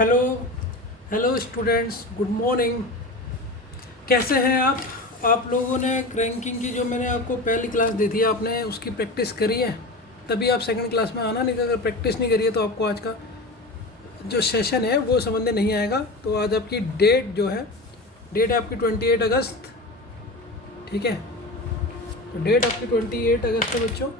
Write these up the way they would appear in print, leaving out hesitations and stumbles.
Hello hello students, good morning. कैसे हैं आप लोगों ने रैंकिंग की जो मैंने आपको पहली क्लास दी थी, आपने उसकी प्रैक्टिस करी है? तभी आप सेकंड क्लास में आना, नहीं तो अगर प्रैक्टिस नहीं करी है तो आपको आज का जो सेशन है वो समझ में नहीं आएगा। तो आज आपकी डेट जो है, डेट है आपकी 28 अगस्त। ठीक है, तो डेट आपकी 28 अगस्त है बच्चों,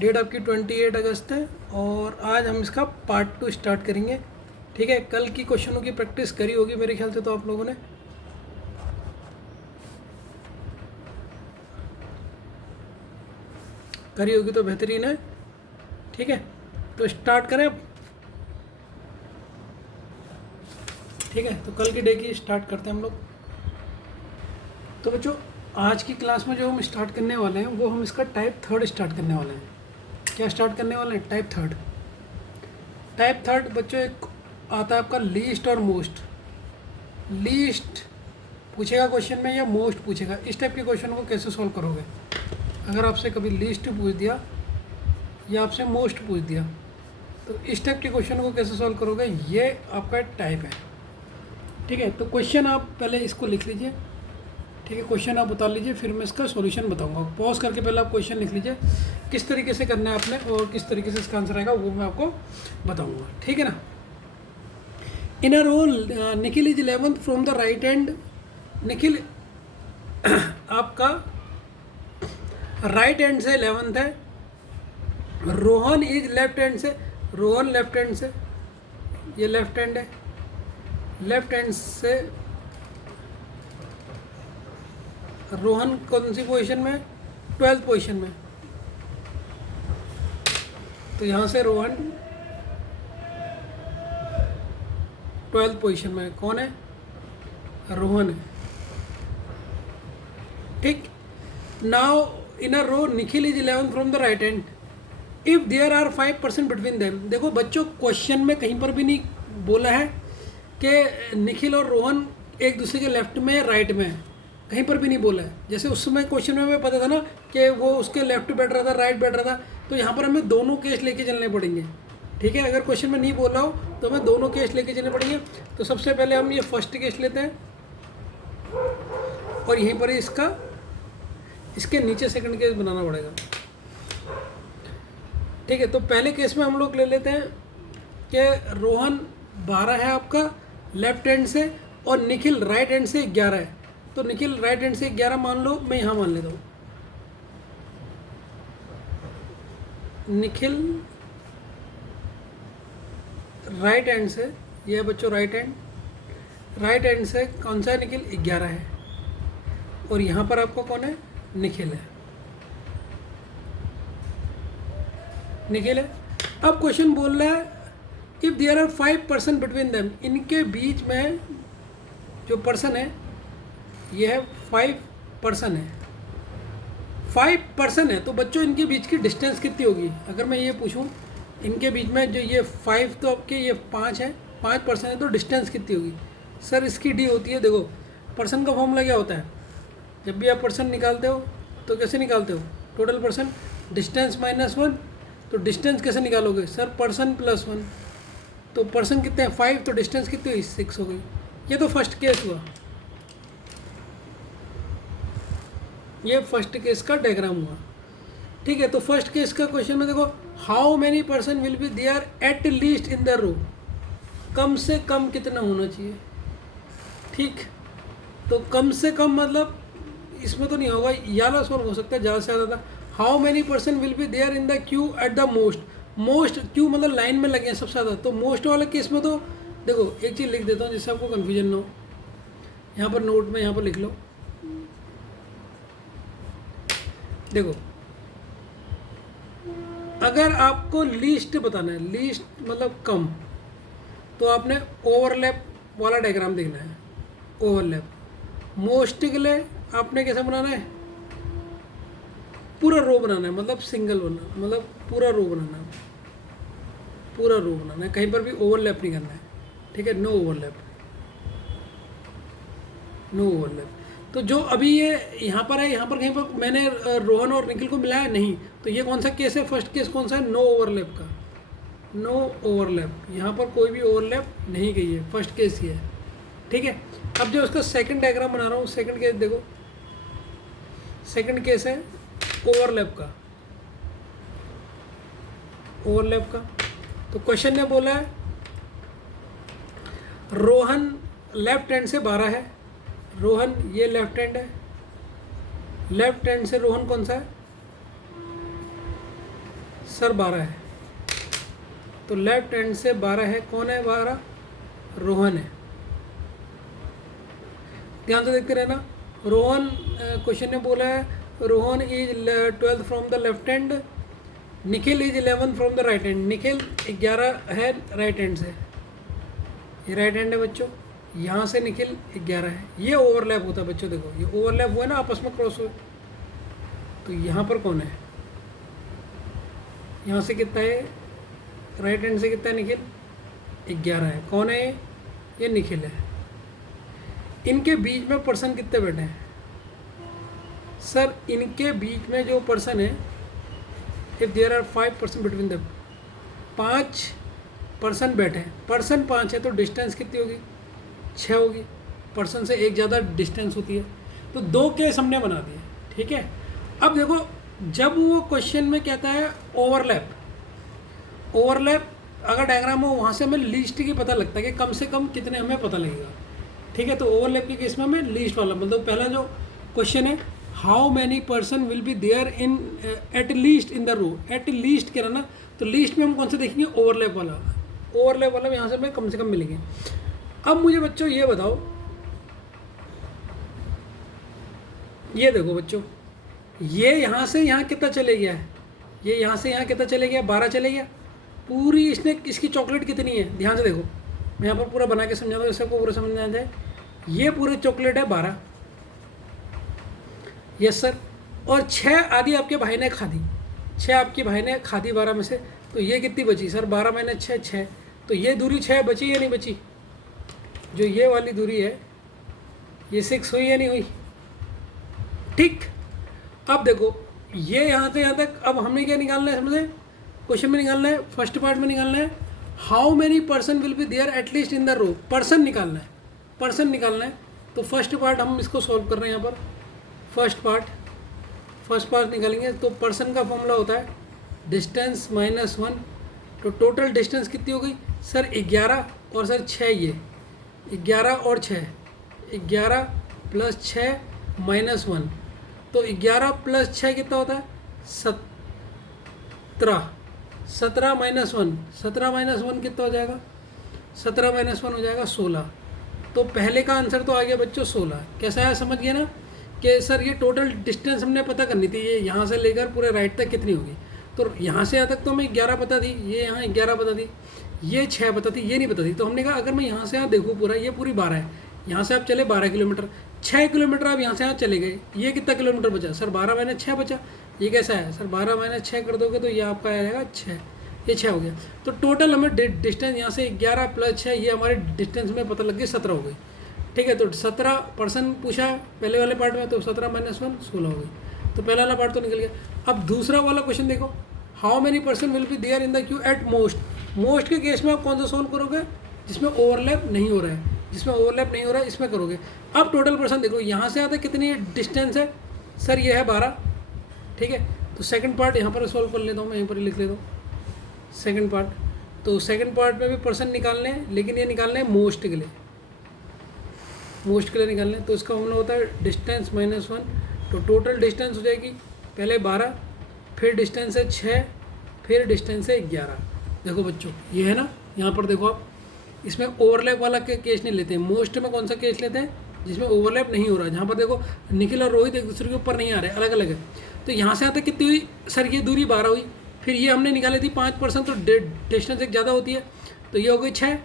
डेट आपकी 28 अगस्त है। और आज हम इसका पार्ट 2 स्टार्ट करेंगे। ठीक है, कल की क्वेश्चनों की प्रैक्टिस करी होगी मेरे ख्याल से तो आप लोगों ने। करी होगी तो बेहतरीन है। ठीक है, तो स्टार्ट करें अब। ठीक है, तो कल की डे की स्टार्ट करते हैं हम लोग। तो बच्चों, आज की क्लास में जो हम स्टार्ट करने वाले हैं वो हम इसका टाइप थर्ड स्टार्ट करने वाले हैं। क्या स्टार्ट करने वाले हैं? Type third. टाइप थर्ड बच्चों एक आता है आपका लीस्ट और मोस्ट। लीस्ट पूछेगा क्वेश्चन में या मोस्ट पूछेगा, इस टाइप के क्वेश्चन को कैसे सॉल्व करोगे? अगर आपसे कभी लीस्ट पूछ दिया या आपसे मोस्ट पूछ दिया तो इस टाइप के क्वेश्चन को कैसे सॉल्व करोगे, ये आपका टाइप है। ठीक है, तो क्वेश्चन आप पहले इसको लिख लीजिए। ठीक है, क्वेश्चन आप उतार लीजिए, फिर मैं इसका सॉल्यूशन बताऊंगा। पॉज करके पहले आप क्वेश्चन लिख लीजिए, किस तरीके से करना है आपने और किस तरीके से इसका आंसर आएगा वो मैं आपको बताऊंगा। ठीक है ना। In a row Nikhil is 11th from the right hand. Nikhil आपका राइट हैंड से 11th है। रोहन इज लेफ्ट हैंड से, रोहन लेफ्ट हैंड से, ये लेफ्ट हैंड है, लेफ्ट हैंड से रोहन कौन सी पोजीशन में? 12th पोजीशन में। तो यहाँ से रोहन 12th पोजीशन में। कौन है? रोहन है। ठीक, now in a row Nikhil is 11th from the right hand. If there are 5% between them. देखो बच्चों, क्वेश्चन में कहीं पर भी नहीं बोला है कि निखिल और रोहन एक दूसरे के लेफ्ट में राइट में है, कहीं पर भी नहीं बोला है। जैसे उस समय क्वेश्चन में हमें पता था ना कि वो उसके लेफ्ट बैठ रहा था, राइट बैठ रहा था, तो यहाँ पर हमें दोनों केस लेके चलने पड़ेंगे। ठीक है, अगर क्वेश्चन में नहीं बोला हो तो हमें दोनों केस लेके चलने पड़ेंगे। तो सबसे पहले हम ये फर्स्ट केस लेते हैं और यहीं पर इसका इसके नीचे सेकंड केस बनाना पड़ेगा। ठीक है, तो पहले केस में हम लोग ले लेते हैं कि रोहन 12 है आपका लेफ्ट हैंड से और निखिल राइट हैंड से 11 है। तो निखिल राइट हैंड से 11 मान लो, मैं यहाँ मान लेता हूँ। निखिल राइट हैंड से, ये है बच्चों राइट हैंड, राइट हैंड से कौन सा है? निखिल 11 है। और यहाँ पर आपको कौन है? निखिल है, निखिल है। अब क्वेश्चन बोल रहा है if there are 5% between them. इनके बीच में जो पर्सन है ये है 5% है, 5% है। तो बच्चों इनके बीच की डिस्टेंस कितनी होगी? अगर मैं ये पूछूं इनके बीच में जो ये 5 तो आपके ये 5 है, 5% है, तो डिस्टेंस कितनी होगी? सर इसकी डी होती है। देखो पर्सन का फॉर्मूला क्या होता है? जब भी आप पर्सन निकालते हो तो कैसे निकालते हो? Total person distance -1। तो डिस्टेंस कैसे निकालोगे? Sir person +1। तो पर्सन कितने हैं? 5। तो डिस्टेंस कितनी हुई? 6 हो गई। ये तो फर्स्ट केस हुआ, ये फर्स्ट केस का डायग्राम हुआ। ठीक है, तो फर्स्ट केस का क्वेश्चन में देखो, how many person will be there at least in the row. कम से कम कितना होना चाहिए? ठीक, तो कम से कम मतलब इसमें तो नहीं होगा, याला सॉल्व हो सकता है ज़्यादा से ज़्यादा। How many person will be there in the queue at the most. Most queue मतलब लाइन में लगे हैं सबसे ज़्यादा। तो मोस्ट वाले केस में तो देखो एक चीज़ लिख देता हूँ जिससे आपको कन्फ्यूजन ना हो। यहाँ पर नोट में यहाँ पर लिख लो। देखो अगर आपको लीस्ट बताना है, लीस्ट मतलब कम, तो आपने ओवरलैप वाला डायग्राम देखना है। ओवरलैप। मोस्ट के लिए आपने कैसा बनाना है? पूरा रो बनाना है, मतलब सिंगल बनाना, मतलब पूरा रो बनाना है, पूरा रो बनाना है, कहीं पर भी ओवरलैप नहीं करना है। ठीक है, नो ओवरलैप, नो ओवरलैप। तो जो अभी ये यहाँ पर है, यहाँ पर कहीं पर मैंने रोहन और निखिल को मिलाया नहीं, तो ये कौन सा केस है? फर्स्ट केस कौन सा है? नो ओवरलैप का। नो ओवरलैप, यहाँ पर कोई भी ओवरलैप नहीं गई है, फर्स्ट केस ये है, ठीक है। अब जो उसका सेकंड डायग्राम बना रहा हूँ, सेकंड केस देखो, सेकंड केस है ओवरलैप का, ओवरलैप का। तो क्वेश्चन ने बोला है रोहन लेफ्ट हैंड से 12 है, रोहन ये लेफ्ट हैंड है, लेफ्ट हैंड से रोहन कौन सा है सर 12 है, तो लेफ्ट हैंड से 12 है, कौन है 12? रोहन है। ध्यान से देखते रहना, रोहन क्वेश्चन ने बोला है Rohan is 12 from the left hand, Nikhil is 11 from the right hand, Nikhil 11 है राइट हैंड से, ये राइट हैंड है बच्चों, यहाँ से निखिल 11 है, ये ओवरलैप होता है बच्चों, देखो ये ओवरलैप हुआ है ना, आपस में क्रॉस हुए, तो यहाँ पर कौन है, यहाँ से कितना है, राइट हैंड से कितना है निखिल 11 है, कौन है ये निखिल है। इनके बीच में पर्सन कितने बैठे हैं सर, इनके बीच में जो पर्सन है, if there are 5 person between them, 5 person बैठे हैं, पर्सन 5 है तो डिस्टेंस कितनी होगी 6 होगी, पर्सन से एक ज़्यादा डिस्टेंस होती है, तो 2 केस हमने बना दिए, ठीक है। अब देखो जब वो क्वेश्चन में कहता है ओवरलैप, ओवरलैप अगर डायग्राम हो वहाँ से हमें लीस्ट की पता लगता है कि कम से कम कितने हमें पता लगेगा, ठीक है। तो ओवरलैप के केस में हमें लीस्ट वाला, मतलब पहला जो क्वेश्चन है how many person will be there in at least in the row, at least कह रहा ना, तो लीस्ट में हम कौन से देखेंगे ओवरलैप वाला, ओवरलैप वाला यहाँ से हमें कम से कम मिलेंगे। अब मुझे बच्चों ये बताओ, ये देखो बच्चों, ये यहाँ से यहाँ कितना चले गया है, ये यहाँ से यहाँ कितना चले गया 12 चले गया, पूरी इसने इसकी चॉकलेट कितनी है, ध्यान से देखो, मैं यहाँ पर पूरा बना के समझा दूँ सबको पूरा समझ में आ जाए, ये पूरी चॉकलेट है 12, यस सर, और 6 आधी आपके भाई ने खा दी, 6 आपके भाई ने खा दी 12 में से, तो ये कितनी बची सर 12 मैंने 6, तो ये दूरी 6 बची या नहीं बची, जो ये वाली दूरी है ये 6 हुई या नहीं हुई, ठीक। अब देखो ये यहाँ से यहाँ तक, अब हमने क्या निकालना है समझे, क्वेश्चन में निकालना है, फर्स्ट पार्ट में निकालना है how many person will be there at least in the row, person निकालना है, पर्सन निकालना है। तो फर्स्ट पार्ट हम इसको सॉल्व कर रहे हैं, यहाँ पर फर्स्ट पार्ट निकालेंगे, तो पर्सन का फॉर्मूला होता है डिस्टेंस -1, तो टोटल डिस्टेंस कितनी हो गई सर 11, और सर 6, ये 11 और 6, 11 + 6 -1, तो 11 + 6 कितना होता है 17, 17 -1, 17 -1 कितना हो जाएगा, 17 -1 हो जाएगा 16। तो पहले का आंसर तो आ गया बच्चों 16, कैसा है समझ गए ना, कि सर ये टोटल डिस्टेंस हमने पता करनी थी, ये यहाँ से लेकर पूरे राइट तक कितनी होगी, तो यहाँ से यहाँ तक तो हमें 11 पता थी, ये यहाँ 11 पता थी, ये 6 पता थी, ये नहीं पता थी, तो हमने कहा अगर मैं यहाँ से यहाँ देखूँ पूरा, ये पूरी 12 है, यहाँ से आप चले 12 किलोमीटर, 6 किलोमीटर आप यहाँ से यहाँ चले गए, ये कितना किलोमीटर बचा सर 12 - 6 बचा, ये कैसा है सर 12 - 6 कर दोगे तो ये आपका आएगा 6, ये 6 हो गया। तो टोटल हमें डिस्टेंस यहाँ से 11 + 6, ये हमारे डिस्टेंस में पता लग गई 17 हो गई, ठीक है। तो 17 पर्सन पूछा पहले वाले पार्ट में, तो 17 - 1 16 हो गई, तो पहला वाला पार्ट तो निकल गया। अब दूसरा वाला क्वेश्चन देखो, how many person will be there in the queue at most, most के केस में आप कौन सा सोल्व करोगे, जिसमें ओवरलैप नहीं हो रहा है, जिसमें ओवरलैप नहीं हो रहा है इसमें करोगे। अब टोटल पर्सन देखो, यहाँ से आता कितनी डिस्टेंस है सर, ये है 12, ठीक है। तो सेकंड पार्ट यहाँ पर सॉल्व कर लेता हूँ, मैं यहीं पर लिख लेता हूँ सेकंड पार्ट। तो सेकंड पार्ट में भी पर्सन निकालने हैं, लेकिन ये निकालने हैं मोस्ट के लिए, मोस्ट के लिए निकालने हैं। तो इसका फॉर्मूला होता है डिस्टेंस -1, तो टोटल डिस्टेंस हो जाएगी पहले 12, फिर डिस्टेंस है 6, फिर डिस्टेंस है 11। देखो बच्चों ये है ना, यहाँ पर देखो आप, इसमें ओवरलैप वाला केस नहीं लेते हैं, मोस्ट में कौन सा केस लेते हैं जिसमें ओवरलैप नहीं हो रहा है, जहाँ पर देखो निखिल और रोहित एक दूसरे के ऊपर नहीं आ रहे, अलग अलग है। तो यहाँ से आता कितनी हुई सर, ये दूरी 12 हुई, फिर ये हमने निकाली थी 5%, तो डिस्टेंस एक ज़्यादा होती है, तो ये हो गई 6,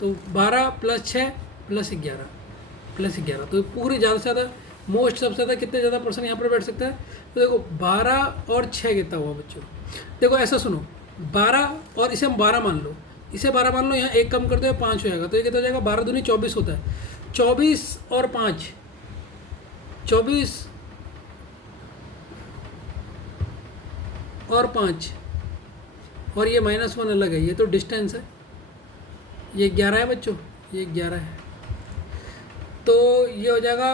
तो 12 + 6 + 11, तो पूरे ज़्यादा से ज़्यादा मोस्ट सबसे ज़्यादा कितने ज़्यादा पर्सन यहाँ पर बैठ सकते हैं। तो देखो 12 और 6 कितना हुआ बच्चों, देखो ऐसा सुनो, 12 और इसे हम 12 मान लो, इसे 12 मान लो, यहाँ एक कम कर दो 5 हो जाएगा, तो ये कितना हो जाएगा 12 दूनी 24 होता है, 24 और 5, 24 और 5 और ये -1 अलग है, ये तो डिस्टेंस है। ये 11 है बच्चों, ये 11 है, तो ये हो जाएगा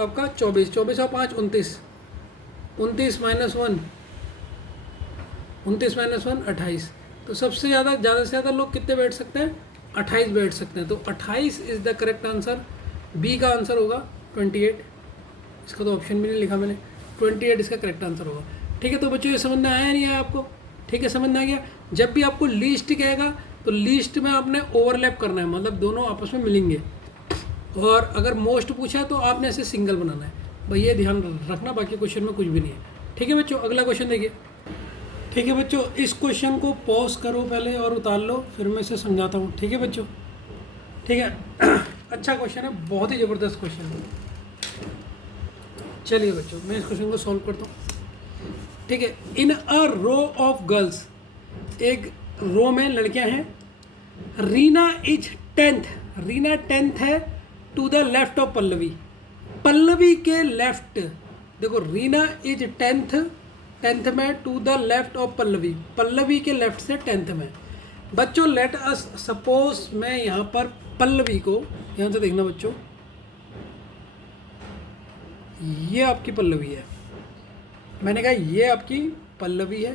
आपका 24, 24 और 5 29, 29 -1, 29 -1 28। तो सबसे ज़्यादा से ज़्यादा लोग कितने बैठ सकते हैं? 28 बैठ सकते हैं। तो 28 is the correct answer. B का आंसर होगा 28। इसका तो ऑप्शन भी नहीं लिखा मैंने, 28 इसका करेक्ट आंसर होगा। ठीक है, तो बच्चों ये समझ में आया नहीं आया आपको? ठीक है, समझ में आ गया। जब भी आपको लीस्ट कहेगा तो लीस्ट में आपने ओवरलैप करना है, मतलब दोनों आपस में मिलेंगे। और अगर मोस्ट पूछा तो आपने ऐसे सिंगल बनाना है भाई, ये ध्यान रखना, बाकी क्वेश्चन में कुछ भी नहीं है। ठीक है बच्चों, अगला क्वेश्चन देखिए। ठीक है बच्चों, इस क्वेश्चन को पॉज करो पहले और उतार लो, फिर मैं इसे समझाता हूँ। ठीक है बच्चों, ठीक है। अच्छा क्वेश्चन है, बहुत ही ज़बरदस्त क्वेश्चन है। चलिए बच्चों, मैं इस क्वेश्चन को सॉल्व करता हूँ। ठीक है, in a row of girls, एक रो में लड़कियां हैं। Reena is 10th, Reena 10th है to the left of Pallavi, Pallavi के लेफ्ट। देखो रीना इज 10th में to the left of Pallavi, Pallavi के लेफ्ट से 10th में। बच्चों लेट अस सपोज, मैं यहाँ पर पल्लवी को, यहाँ से देखना बच्चों, ये आपकी पल्लवी है, मैंने कहा ये आपकी पल्लवी है।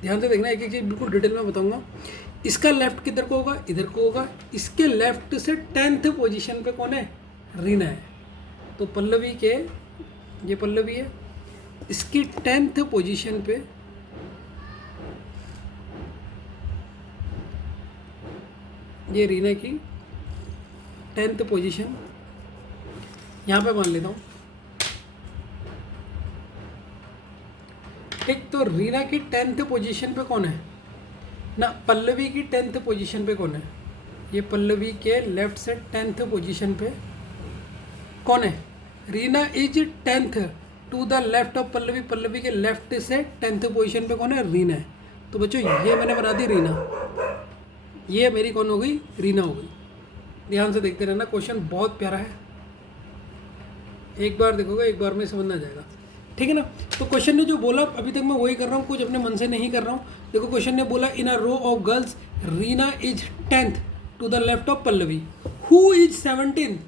ध्यान से देखना, एक एक चीज़ बिल्कुल डिटेल में बताऊंगा। इसका लेफ्ट किधर को होगा? इधर को होगा। इसके लेफ्ट से 10th पोजीशन पे कौन है? रीना है। तो पल्लवी के, ये पल्लवी है, इसकी 10th पोजीशन पे ये रीना की 10th पोजीशन यहाँ पे मान लेता हूँ। ठीक, तो रीना की 10th पोजीशन पे कौन है ना? पल्लवी की 10th पोजीशन पे कौन है? ये पल्लवी के लेफ्ट से 10th पोजीशन पे कौन है? Reena is 10th to the left of Pallavi, Pallavi के लेफ्ट से 10th पोजीशन पे कौन है? रीना है। तो बच्चों ये मैंने बना दी रीना, ये मेरी कौन हो गई? रीना हो गई। ध्यान से देखते रहना, क्वेश्चन बहुत प्यारा है, एक बार देखोगे एक बार में समझ में आ जाएगा। ठीक है ना? तो क्वेश्चन ने जो बोला अभी तक मैं वही कर रहा हूँ, कुछ अपने मन से नहीं कर रहा हूँ। देखो क्वेश्चन ने बोला in a row of girls Reena is 10th to the left of Pallavi, who is 17th।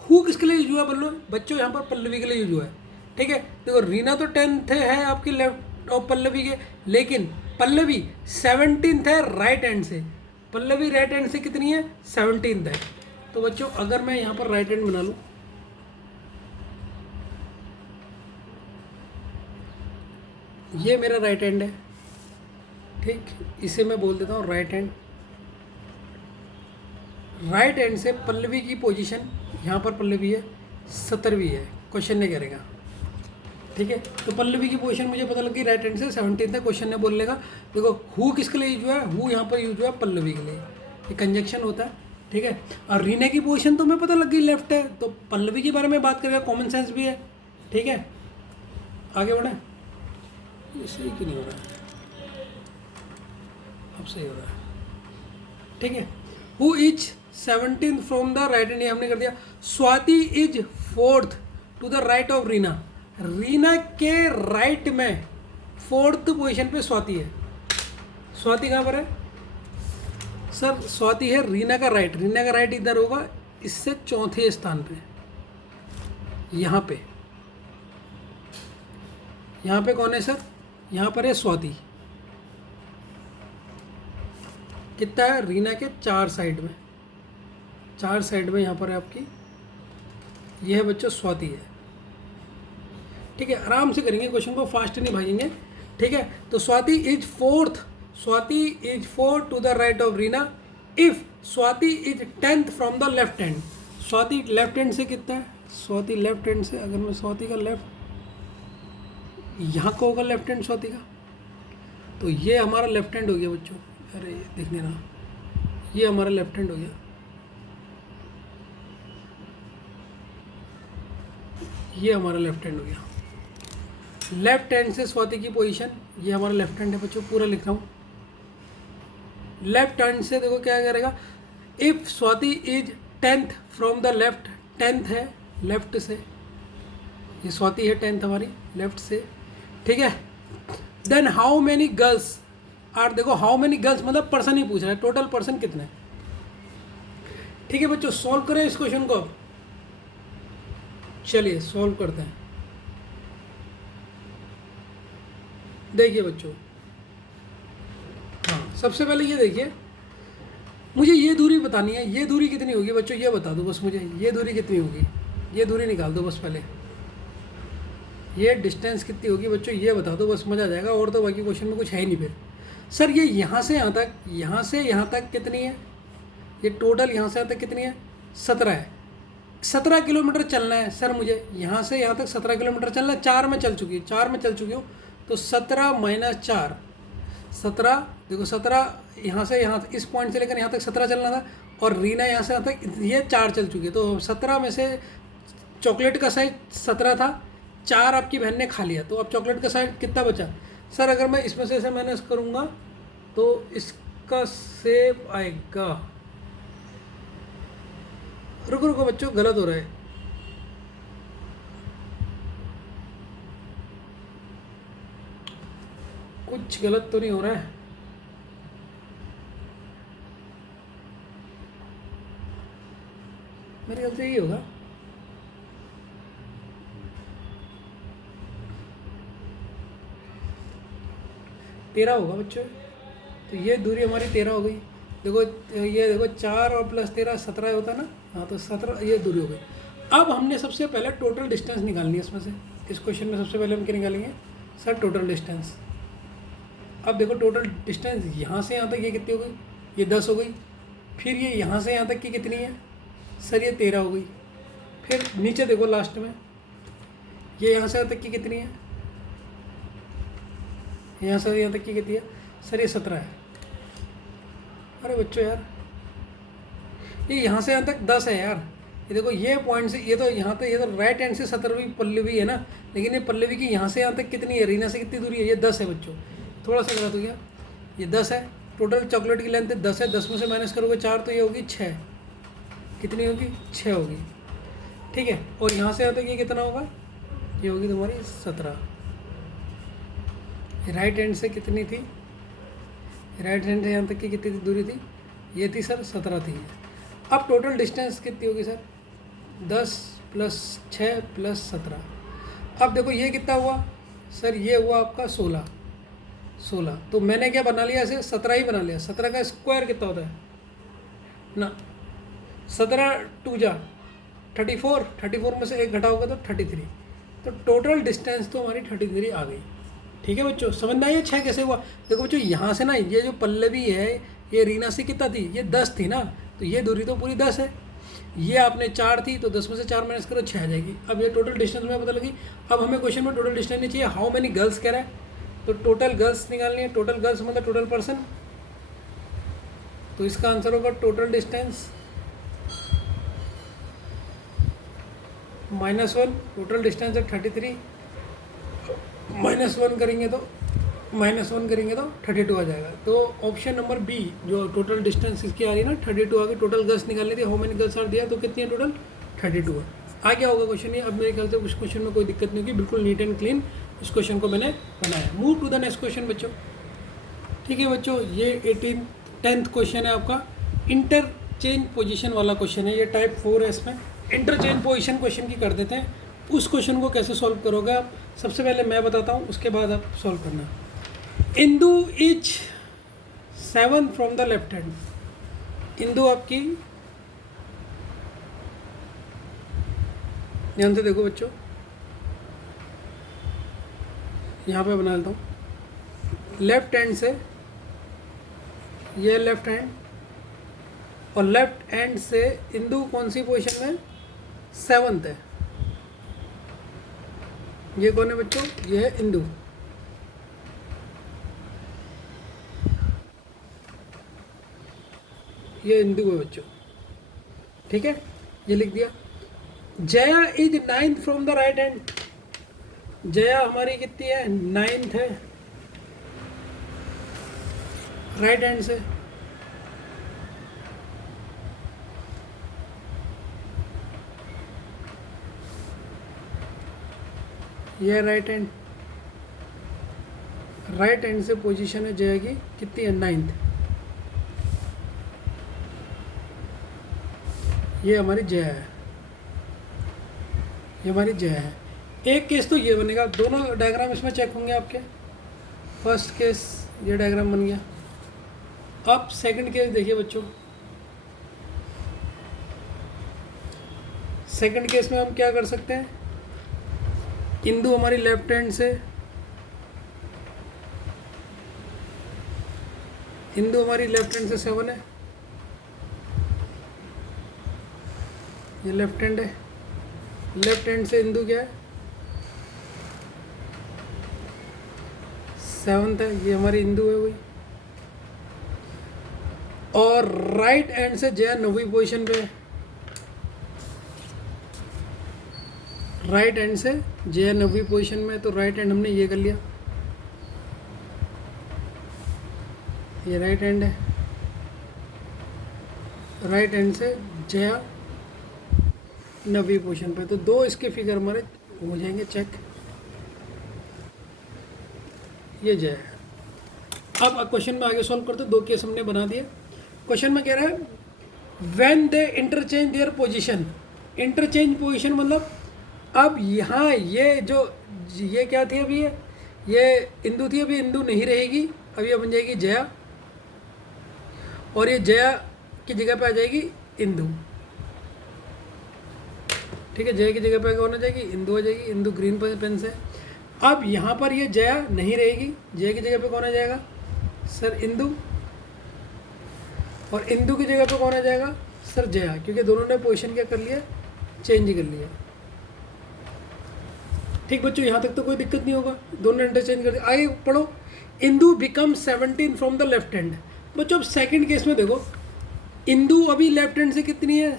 Who किसके लिए यूज हुआ बच्चों? यहाँ पर पल्लवी के लिए यूज हुआ है। ठीक है, देखो रीना तो 10th है आपकी लेफ्ट ऑफ पल्लवी के, लेकिन पल्लवी 17th है राइट हैंड से। पल्लवी राइट हैंड से कितनी है? 17th है। तो बच्चों अगर मैं यहाँ पर राइट हैंड बना लूँ, ये मेरा राइट हैंड है। ठीक, इसे मैं बोल देता हूँ राइट हैंड। राइट हैंड से पल्लवी की पोजीशन, यहाँ पर पल्लवी है 17वीं है, क्वेश्चन ने करेगा। ठीक है, तो पल्लवी की पोजीशन मुझे पता लगी राइट हैंड से 17th है, क्वेश्चन ने बोल लेगा। देखो हु किसके लिए यूज हुआ है? हु यहाँ पर यूज हुआ है पल्लवी के लिए, ये कंजक्शन होता है। ठीक है, और रीना की पोजीशन तो मैं पता लग गई लेफ्ट है, तो पल्लवी के बारे में बात करेगा, कॉमन सेंस भी है। ठीक है, आगे बढ़े। ये सही क्यों नहीं हो रहा है? अब सही हो रहा है। ठीक है, who is 17th from the right hand, हमने कर दिया। Swati is 4th to the right of Reena, Reena के राइट में 4th पोजीशन पे स्वाति है। स्वाति कहाँ पर है सर? स्वाति है रीना का राइट, रीना का राइट इधर होगा, इससे 4थे स्थान पे, यहाँ पे। यहाँ पे कौन है सर? यहाँ पर है स्वाति। कितना है? रीना के 4 साइड में, 4 साइड में यहाँ पर है आपकी, यह है बच्चों स्वाति है। ठीक है, आराम से करेंगे क्वेश्चन को, फास्ट नहीं भागेंगे। ठीक है, तो Swati is 4th, Swati is 4 to the right of Reena if Swati is 10th from the left hand. Swati left hand से कितना है? स्वाति लेफ्ट हैंड से, अगर मैं स्वाति का लेफ्ट, यहाँ का होगा लेफ्ट हैंड स्वाति का, तो ये हमारा लेफ्ट हैंड हो गया बच्चों। अरे देखने ना, ये हमारा लेफ्ट हैंड हो गया, ये हमारा लेफ्ट हैंड हो गया। लेफ्ट हैंड से स्वाति की पोजीशन, ये हमारा लेफ्ट हैंड है बच्चों, पूरा लिख रहा हूँ। लेफ्ट हैंड से देखो क्या करेगा, if Swati is 10th from the left, 10th है लेफ्ट से, ये स्वाति है 10th हमारी लेफ्ट से। ठीक है, देन हाउ मैनी गर्ल्स 8 देखो हाउ मेनी गर्ल्स मतलब पर्सन ही पूछ रहा है, टोटल पर्सन कितने। ठीक है बच्चों, सॉल्व करें इस क्वेश्चन को अब। चलिए सॉल्व करते हैं। देखिए बच्चों, हाँ सबसे पहले ये देखिए, मुझे ये दूरी बतानी है। ये दूरी कितनी होगी बच्चों, ये बता दो बस मुझे, ये दूरी कितनी होगी, ये दूरी निकाल दो बस पहले। ये डिस्टेंस कितनी होगी बच्चों, ये बता दो बस, मज़ा आ जाएगा। और तो बाकी क्वेश्चन में कुछ है ही नहीं फिर। सर ये यहाँ से यहाँ तक, यहाँ से यहाँ तक कितनी है, ये टोटल यहाँ से यहाँ तक कितनी है, 17 है। 17 किलोमीटर चलना है सर मुझे, यहाँ से यहाँ तक 17 किलोमीटर चलना है। 4 में चल चुकी है, 4 में चल चुकी हूँ, तो 17 माइनस 4, 17 देखो 17 यहाँ से यहाँ इस पॉइंट से लेकर यहाँ तक 17 चलना था, और रीना यहाँ से यहाँ तक ये 4 चल चुकी है। तो 17 में से चॉकलेट का साइज 17 था, 4 आपकी बहन ने खा लिया, तो अब चॉकलेट का साइज कितना बचा। सर अगर मैं इसमें से ऐसे माइनस करूँगा तो इसका शेप आएगा, रुको रुको बच्चों गलत हो रहा है, कुछ गलत तो नहीं हो रहा है। मेरे ख्याल से यही होगा। तेरह होगा बच्चों, तो ये दूरी हमारी 13 हो गई। देखो ये देखो 4 और प्लस 13 17 होता है ना, हाँ तो 17 ये दूरी हो गई। अब हमने सबसे पहले टोटल डिस्टेंस निकालनी है इसमें से। इस क्वेश्चन में सबसे पहले हम क्या निकालेंगे सर, टोटल डिस्टेंस। अब देखो टोटल डिस्टेंस यहाँ से यहाँ तक ये कितनी हो गई, ये 10 हो गई। फिर ये यहाँ से यहाँ तक की कितनी है सर, ये 13 हो गई। फिर नीचे देखो लास्ट में, ये यहाँ से यहाँ तक की कितनी है, यहाँ से यहाँ तक की कितनी है सर, ये 17 है। अरे बच्चों यार, ये यहाँ से यहाँ तक 10 है यार। ये देखो ये पॉइंट से ये तो यहाँ तक, ये तो राइट हैंड से 17वीं पल्लवी है ना, लेकिन ये पल्लवी की यहाँ से यहाँ तक कितनी है, रीना से कितनी दूरी है, ये 10 है बच्चों। थोड़ा सा गलत हो गया, ये 10 है। टोटल चॉकलेट की लेंथ 10 है, 10 में से माइनस करोगे 4 तो ये होगी 6, कितनी होगी 6 होगी। ठीक है, और यहाँ से यहाँ तक ये कितना होगा, ये होगी तुम्हारी 17। राइट हैंड से कितनी थी, राइट हैंड से यहाँ तक की कितनी दूरी थी, ये थी सर 17 थी। अब टोटल डिस्टेंस कितनी होगी सर, 10 प्लस 6 प्लस 17। अब देखो ये कितना हुआ सर, ये हुआ आपका 16। तो मैंने क्या बना लिया इसे, 17 ही बना लिया। 17 का स्क्वायर कितना होता है ना, 17 2 जा 34, 34 में से एक घटा होगा तो 33। तो टोटल डिस्टेंस तो हमारी 33 आ गई। ठीक है बच्चों, समझ में आइए 6 कैसे हुआ। देखो बच्चों यहाँ से ना, ये जो पल्लवी है ये रीना से कितना थी, ये 10 थी ना, तो ये दूरी तो पूरी 10 है। ये आपने 4 थी, तो 10 में से 4 माइनस करो 6 आ जाएगी। अब ये टोटल डिस्टेंस में पता लगी। अब हमें क्वेश्चन में टोटल डिस्टेंस नहीं चाहिए, हाउ मेनी गर्ल्स कह रहा है, तो टोटल गर्ल्स निकालनी है। टोटल गर्ल्स मतलब टोटल पर्सन, तो इसका आंसर होगा टोटल डिस्टेंस -1। टोटल डिस्टेंस है 33, -1 करेंगे तो -1 करेंगे तो 32 आ जाएगा। तो ऑप्शन नंबर बी जो टोटल डिस्टेंस इसकी आ रही है ना 32 आ गई। टोटल गर्ल्स निकालनी थी, हाउ मेनी गर्ल्स आर दिया, तो कितनी है टोटल 32 है। आ गया होगा क्वेश्चन ये। अब मेरे ख्याल से उस क्वेश्चन में कोई दिक्कत नहीं होगी, बिल्कुल नीट एंड क्लीन इस क्वेश्चन को मैंने बनाया। Move to the next question बच्चों। ठीक है बच्चों, ये 10th क्वेश्चन है आपका, इंटरचेंज पोजीशन वाला क्वेश्चन है। ये टाइप 4 है, इसमें इंटरचेंज पोजीशन क्वेश्चन की कर देते हैं। उस क्वेश्चन को कैसे सॉल्व करोगे आप, सबसे पहले मैं बताता हूँ, उसके बाद आप सॉल्व करना। Indu is 7 from the left hand. Indu आपकी, ध्यान से देखो बच्चों, यहाँ पे बना लेता हूँ। लेफ्ट हैंड से, ये लेफ्ट हैंड, और लेफ्ट हैंड से इंदू कौन सी पोजीशन में, 7th है। ये कौन है बच्चों, ये है इंदू। ये इंदू है बच्चों। ठीक है, ये लिख दिया। Jaya is 9th from the right hand. Jaya हमारी कितनी है, 9th है राइट हैंड से। ये राइट हैंड, राइट हैंड से पोजीशन है जया की कितनी है, 9th। ये हमारी जया है, ये हमारी जया है। एक केस तो ये बनेगा, दोनों डायग्राम इसमें चेक होंगे आपके। फर्स्ट केस ये डायग्राम बन गया। अब सेकंड केस देखिए बच्चों। सेकंड केस में हम क्या कर सकते हैं, इंदु हमारी लेफ्ट हैंड से, इंदु हमारी लेफ्ट हैंड से 7 है, ये लेफ्ट हैंड है। लेफ्ट हैंड से इंदु क्या है, 7th है, ये हमारी इंदु है वही। और राइट हैंड से जया 9वीं पोजीशन पे है। राइट हैंड से जया 9वीं पोजीशन में, तो राइट हैंड हमने ये कर लिया, ये राइट हैंड है। राइट हैंड से जया 9वीं पोजीशन पे, तो दो इसके फिगर हमारे हो जाएंगे चेक। ये जया है। अब क्वेश्चन में आगे सॉल्व करते, दो केस हमने बना दिए। क्वेश्चन में कह रहा है when they interchange their position. Interchange position मतलब अब यहाँ ये जो, ये क्या थी अभी, ये इंदु थी, अभी इंदु नहीं रहेगी, अब ये बन जाएगी जया, और ये जया की जगह पे आ जाएगी इंदु। ठीक है, जया की जगह पे कौन आ जाएगी, इंदु आ जाएगी। इंदु ग्रीन पेन से। अब यहाँ पर ये जया नहीं रहेगी, जया की जगह पे कौन आ जाएगा सर, इंदु। और इंदु की जगह पे कौन आ जाएगा सर, जया, क्योंकि दोनों ने पोजीशन क्या कर लिया, चेंज ही कर लिया। ठीक बच्चों, यहाँ तक तो कोई दिक्कत नहीं होगा, दोनों इंटरचेंज कर दिया। आगे पढ़ो, Indu become 17 from the left hand. बच्चों अब सेकंड केस में देखो, इंदु अभी लेफ्ट हैंड से कितनी है,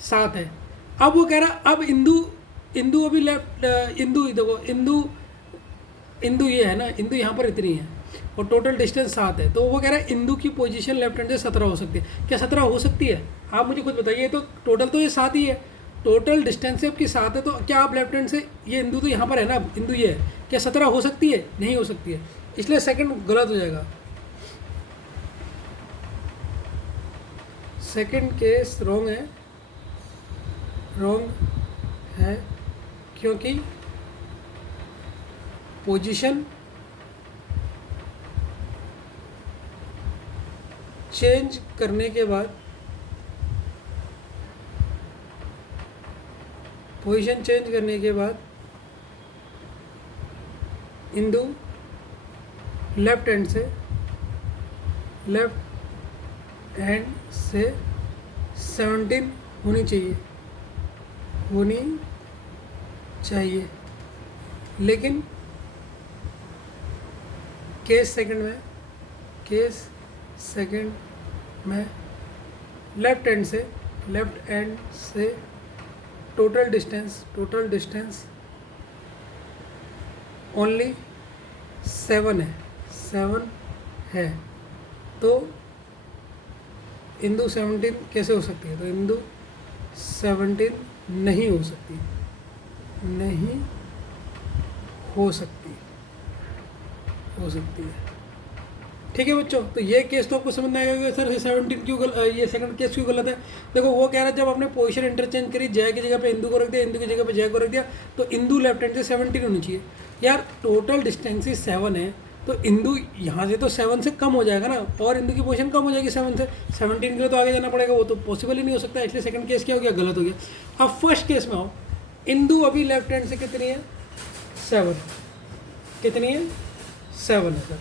7 है। अब वो कह रहा, अब इंदु अभी लेफ्ट, इंदु देखो, इंदु ये है ना, इंदु यहाँ पर इतनी है और टोटल डिस्टेंस 7 है, तो वो कह रहा है इंदु की पोजीशन लेफ्ट हैंड से 17 हो सकती है। क्या 17 हो सकती है, आप मुझे खुद बताइए। तो टोटल तो ये 7 ही है, टोटल डिस्टेंस से आपकी 7 है, तो क्या आप लेफ्ट हैंड से, ये इंदु तो यहाँ पर है ना, इंदु ये है, क्या 17 हो सकती है, नहीं हो सकती है, इसलिए सेकंड गलत हो जाएगा। सेकंड केस रॉन्ग है, रॉन्ग है, क्योंकि पोजीशन चेंज करने के बाद, पोजीशन चेंज करने के बाद इंदु लेफ्ट हैंड से 17 होनी चाहिए, लेकिन केस सेकंड में लेफ्ट हैंड से टोटल डिस्टेंस ओनली 7 है, तो इंदु 17 कैसे हो सकती है, तो इंदु 17 नहीं हो सकती, हो सकती है। ठीक है बच्चों, तो ये केस तो आपको समझ में आएगा सर 17 क्यों ये सेकंड केस क्यों गलत है। देखो वो कह रहा है जब आपने पोजीशन इंटरचेंज करी, जय की जगह पे इंदु को रख दिया, इंदु की जगह पे जय को रख दिया, तो इंदु लेफ्ट हैंड से 17 होनी चाहिए। यार टोटल डिस्टेंस ही 7 है, तो इंदु यहाँ से तो 7 से कम हो जाएगा ना, और इंदु की पोजीशन कम हो जाएगी 7 से, 17 के लिए तो आगे जाना पड़ेगा, वो तो पॉसिबल ही नहीं हो सकता, इसलिए सेकंड केस क्या हो गया, गलत हो गया। अब फर्स्ट केस में आओ, इंदु अभी लेफ्ट हैंड से कितनी है, 7, कितनी है, 7 है सर।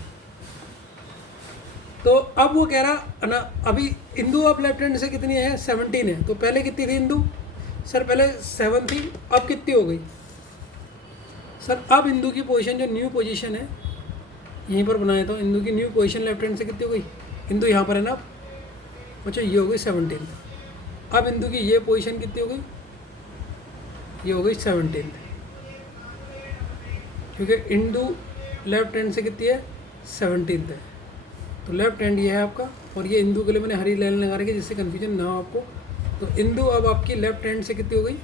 तो अब वो कह रहा ना, अभी इंदु अब लेफ्ट हैंड से कितनी है, 17 है, तो पहले कितनी थी इंदु सर, पहले 7 थी, अब कितनी हो गई सर। अब इंदु की पोजीशन जो न्यू पोजीशन है, यहीं पर बनाया था, इंदु की न्यू पोजीशन लेफ्ट हैंड से कितनी हो गई, इंदु यहाँ पर है ना बच्चों, ये हो गई 17। अब इंदु की ये पोजीशन कितनी हो गई, ये हो गई 17, क्योंकि इंदु लेफ्ट हैंड से कितनी है, 17 है, तो लेफ्ट हैंड ये है आपका, और ये इंदु के लिए मैंने हरी लाइन लगा रखी है जिससे कन्फ्यूजन ना हो आपको। तो इंदु अब आपकी लेफ्ट हैंड से कितनी हो गई,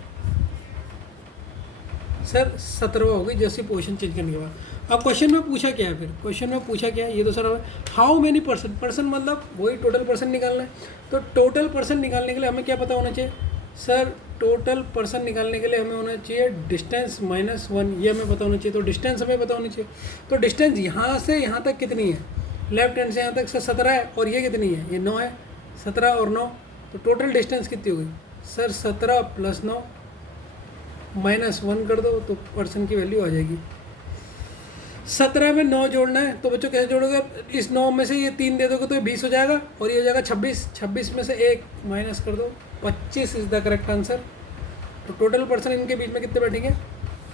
सर 17 होगी जैसे पोजीशन चेंज करने के बाद। अब क्वेश्चन में पूछा क्या है, फिर क्वेश्चन में पूछा क्या है, ये तो sir how many person, person मतलब वही टोटल पर्सन निकालना है। तो टोटल पर्सन निकालने के लिए हमें क्या पता होना चाहिए सर, टोटल पर्सन निकालने के लिए हमें होना चाहिए डिस्टेंस -1, ये हमें पता होना चाहिए। तो डिस्टेंस हमें पता होनी चाहिए। तो डिस्टेंस यहाँ से यहाँ तक कितनी है, लेफ्ट हैंड से यहाँ तक सर 17 है, और ये कितनी है, ये 9 है, 17 और 9, तो टोटल डिस्टेंस कितनी होगी सर 17 + 9 -1 कर दो तो पर्सन की वैल्यू आ जाएगी। 17 में 9 जोड़ना है, तो बच्चों कैसे जोड़ोगे, इस 9 में से ये 3 दे दोगे तो ये 20 हो जाएगा, और ये हो जाएगा 26, 26 में से 1 माइनस कर दो, 25 इज़ द करेक्ट आंसर। तो टोटल पर्सन इनके बीच में कितने बैठेंगे,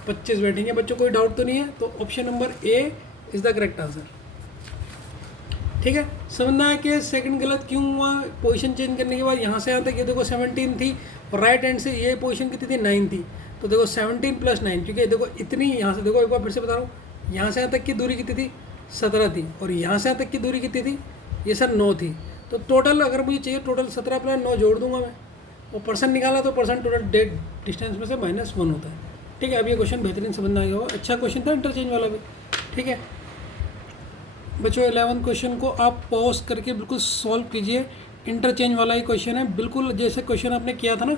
25 बैठेंगे। बच्चों कोई डाउट तो नहीं है, तो option number A is the correct answer. ठीक है, समझना है कि सेकंड गलत क्यों हुआ, पोजीशन चेंज करने के बाद यहाँ से यहाँ तक ये देखो 17 थी, और राइट हैंड से ये पोजीशन कितनी थी 9 थी, तो देखो 17 + 9, क्योंकि देखो इतनी यहाँ से देखो, एक बार फिर से बता रहा हूँ, यहाँ से यहाँ तक की दूरी कितनी थी 17 थी, और यहाँ से यहाँ तक की दूरी कितनी थी, ये सर 9 थी। तो टोटल अगर मुझे चाहिए टोटल 17 + 9 जोड़ दूंगा मैं, और पर्सन निकाला तो पर्सन टोटल डिस्टेंस में से -1 होता है। ठीक है, अब ये क्वेश्चन बेहतरीन समझना आएगा, अच्छा क्वेश्चन था इंटरचेंज वाला भी। ठीक है बच्चों, 11 क्वेश्चन को आप पॉज करके बिल्कुल सॉल्व कीजिए। इंटरचेंज वाला ही क्वेश्चन है, बिल्कुल जैसे क्वेश्चन आपने किया था ना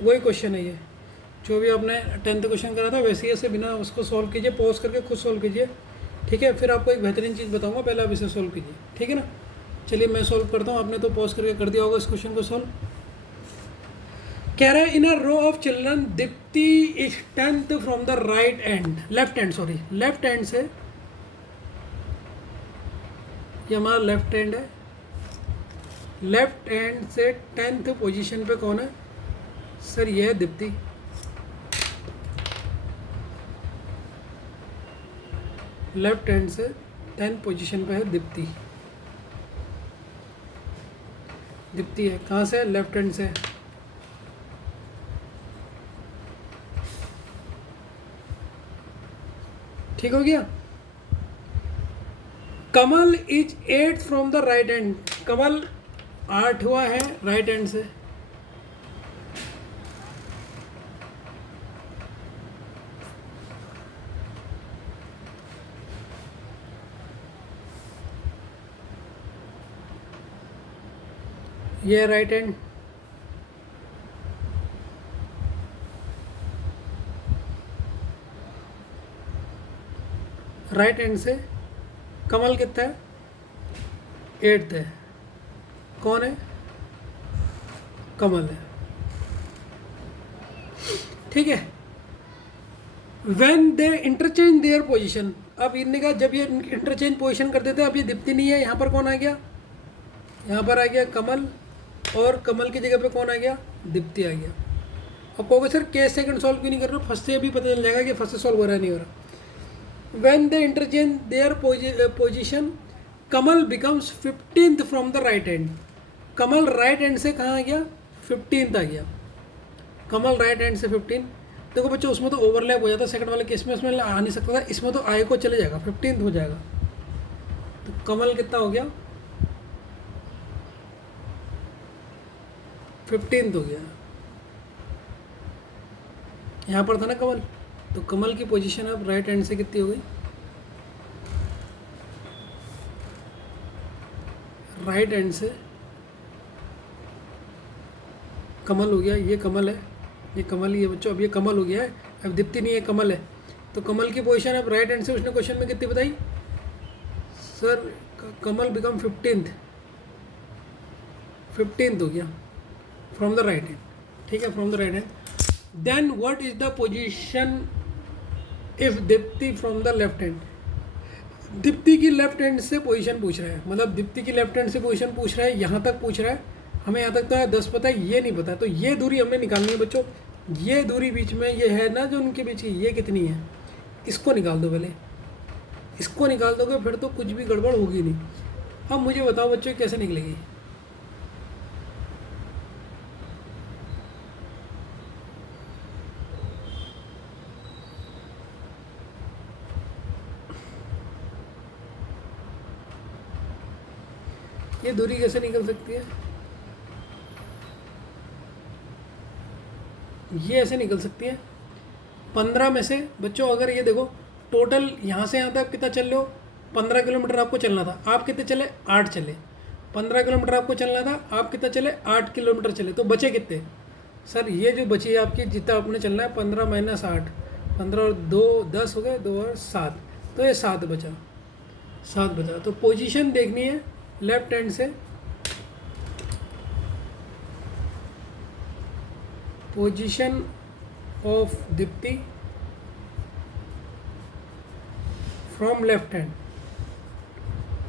वही क्वेश्चन है ये, जो भी आपने 10th क्वेश्चन करा था वैसे ही ऐसे बिना उसको सॉल्व कीजिए, पॉज करके खुद सॉल्व कीजिए। ठीक है, फिर आपको एक बेहतरीन चीज़ बताऊंगा, पहले आप इसे सॉल्व कीजिए। ठीक है ना, चलिए मैं सॉल्व करता हूँ, आपने तो पॉज करके कर दिया होगा इस क्वेश्चन को सॉल्व। कह रहा है in a row of children Deepti is 10th from the right end, left hand, sorry left hand से, ये हमारा लेफ्ट हैंड है, लेफ्ट हैंड से 10th पोजीशन पे कौन है सर, ये है दीप्ति। लेफ्ट हैंड से 10th पोजीशन पे है दीप्ति, दीप्ति है कहाँ से, लेफ्ट हैंड से। ठीक हो गया। Kamal is 8th from the right hand, Kamal 8 हुआ है राइट हैंड से। ये राइट हैंड, राइट हैंड से कमल कितना है 8th है, कौन है कमल है। ठीक है, when they interchange their position, अब इनने कहा जब ये इंटरचेंज पोजीशन कर देते हैं, अब ये दीप्ति नहीं है, यहाँ पर कौन आ गया, यहाँ पर आ गया कमल, और कमल की जगह पे कौन आ गया, दीप्ति आ गया। अब कहोगे सर केस सेकंड सॉल्व क्यों नहीं कर रहे हो, फर्स्ट से अभी पता चल जाएगा कि फर्स्ट से सॉल्व हो रहा है नहीं हो रहा। When they interchange their position, Kamal becomes 15th from the right hand, Kamal right hand से कहाँ आ गया 15th आ गया, कमल राइट हैंड से 15। देखो बच्चों उसमें तो ओवरलैप हो जाता, सेकंड वाले केस में उसमें आ नहीं सकता था, इसमें तो आए को चले जाएगा 15th हो जाएगा। तो कमल कितना हो गया 15th हो गया, यहाँ पर था ना कमल, तो कमल की पोजीशन अब राइट हैंड से कितनी हो गई, राइट हैंड से कमल हो गया, ये कमल है, ये कमल ही है बच्चों, अब ये कमल हो गया है, अब दीप्ति नहीं है कमल है। तो कमल की पोजीशन अब राइट हैंड से उसने क्वेश्चन में कितनी बताई सर, कमल बिकम 15th हो गया फ्रॉम द राइट हैंड। ठीक है, from the right hand. Then what is the position if Dipti from the left hand, Dipti की लेफ्ट हैंड से पोजीशन पूछ रहा है, मतलब दीप्ति की लेफ्ट हैंड से पोजीशन पूछ रहा है, यहाँ तक पूछ रहा है, हमें यहाँ तक तो 10 पता है, ये नहीं पता, तो ये दूरी हमें निकालनी है बच्चों। ये दूरी बीच में ये है ना जो उनके बीच की, ये कितनी है, इसको निकाल दो पहले, इसको निकाल दोगे फिर तो कुछ भी गड़बड़ होगी नहीं। अब मुझे बताओ बच्चों कैसे निकलेगी, ये दूरी कैसे निकल सकती है, ये ऐसे निकल सकती है 15 में से बच्चों अगर ये देखो टोटल यहाँ से यहाँ तक कितना चल रहे हो, 15 किलोमीटर आपको चलना था, आप कितने चले, 8 चले। 15 किलोमीटर आपको चलना था, आप कितना चले, 8 किलोमीटर चले। तो बचे कितने सर, ये जो बची है आपकी, जितना आपने चलना है 15 माइनस 8, 15 और 2 10 हो गए, 2 और 7, तो ये 7 बचा, 7 बचा। तो पोजीशन देखनी है लेफ्ट हैंड से, position of Dipti from left hand,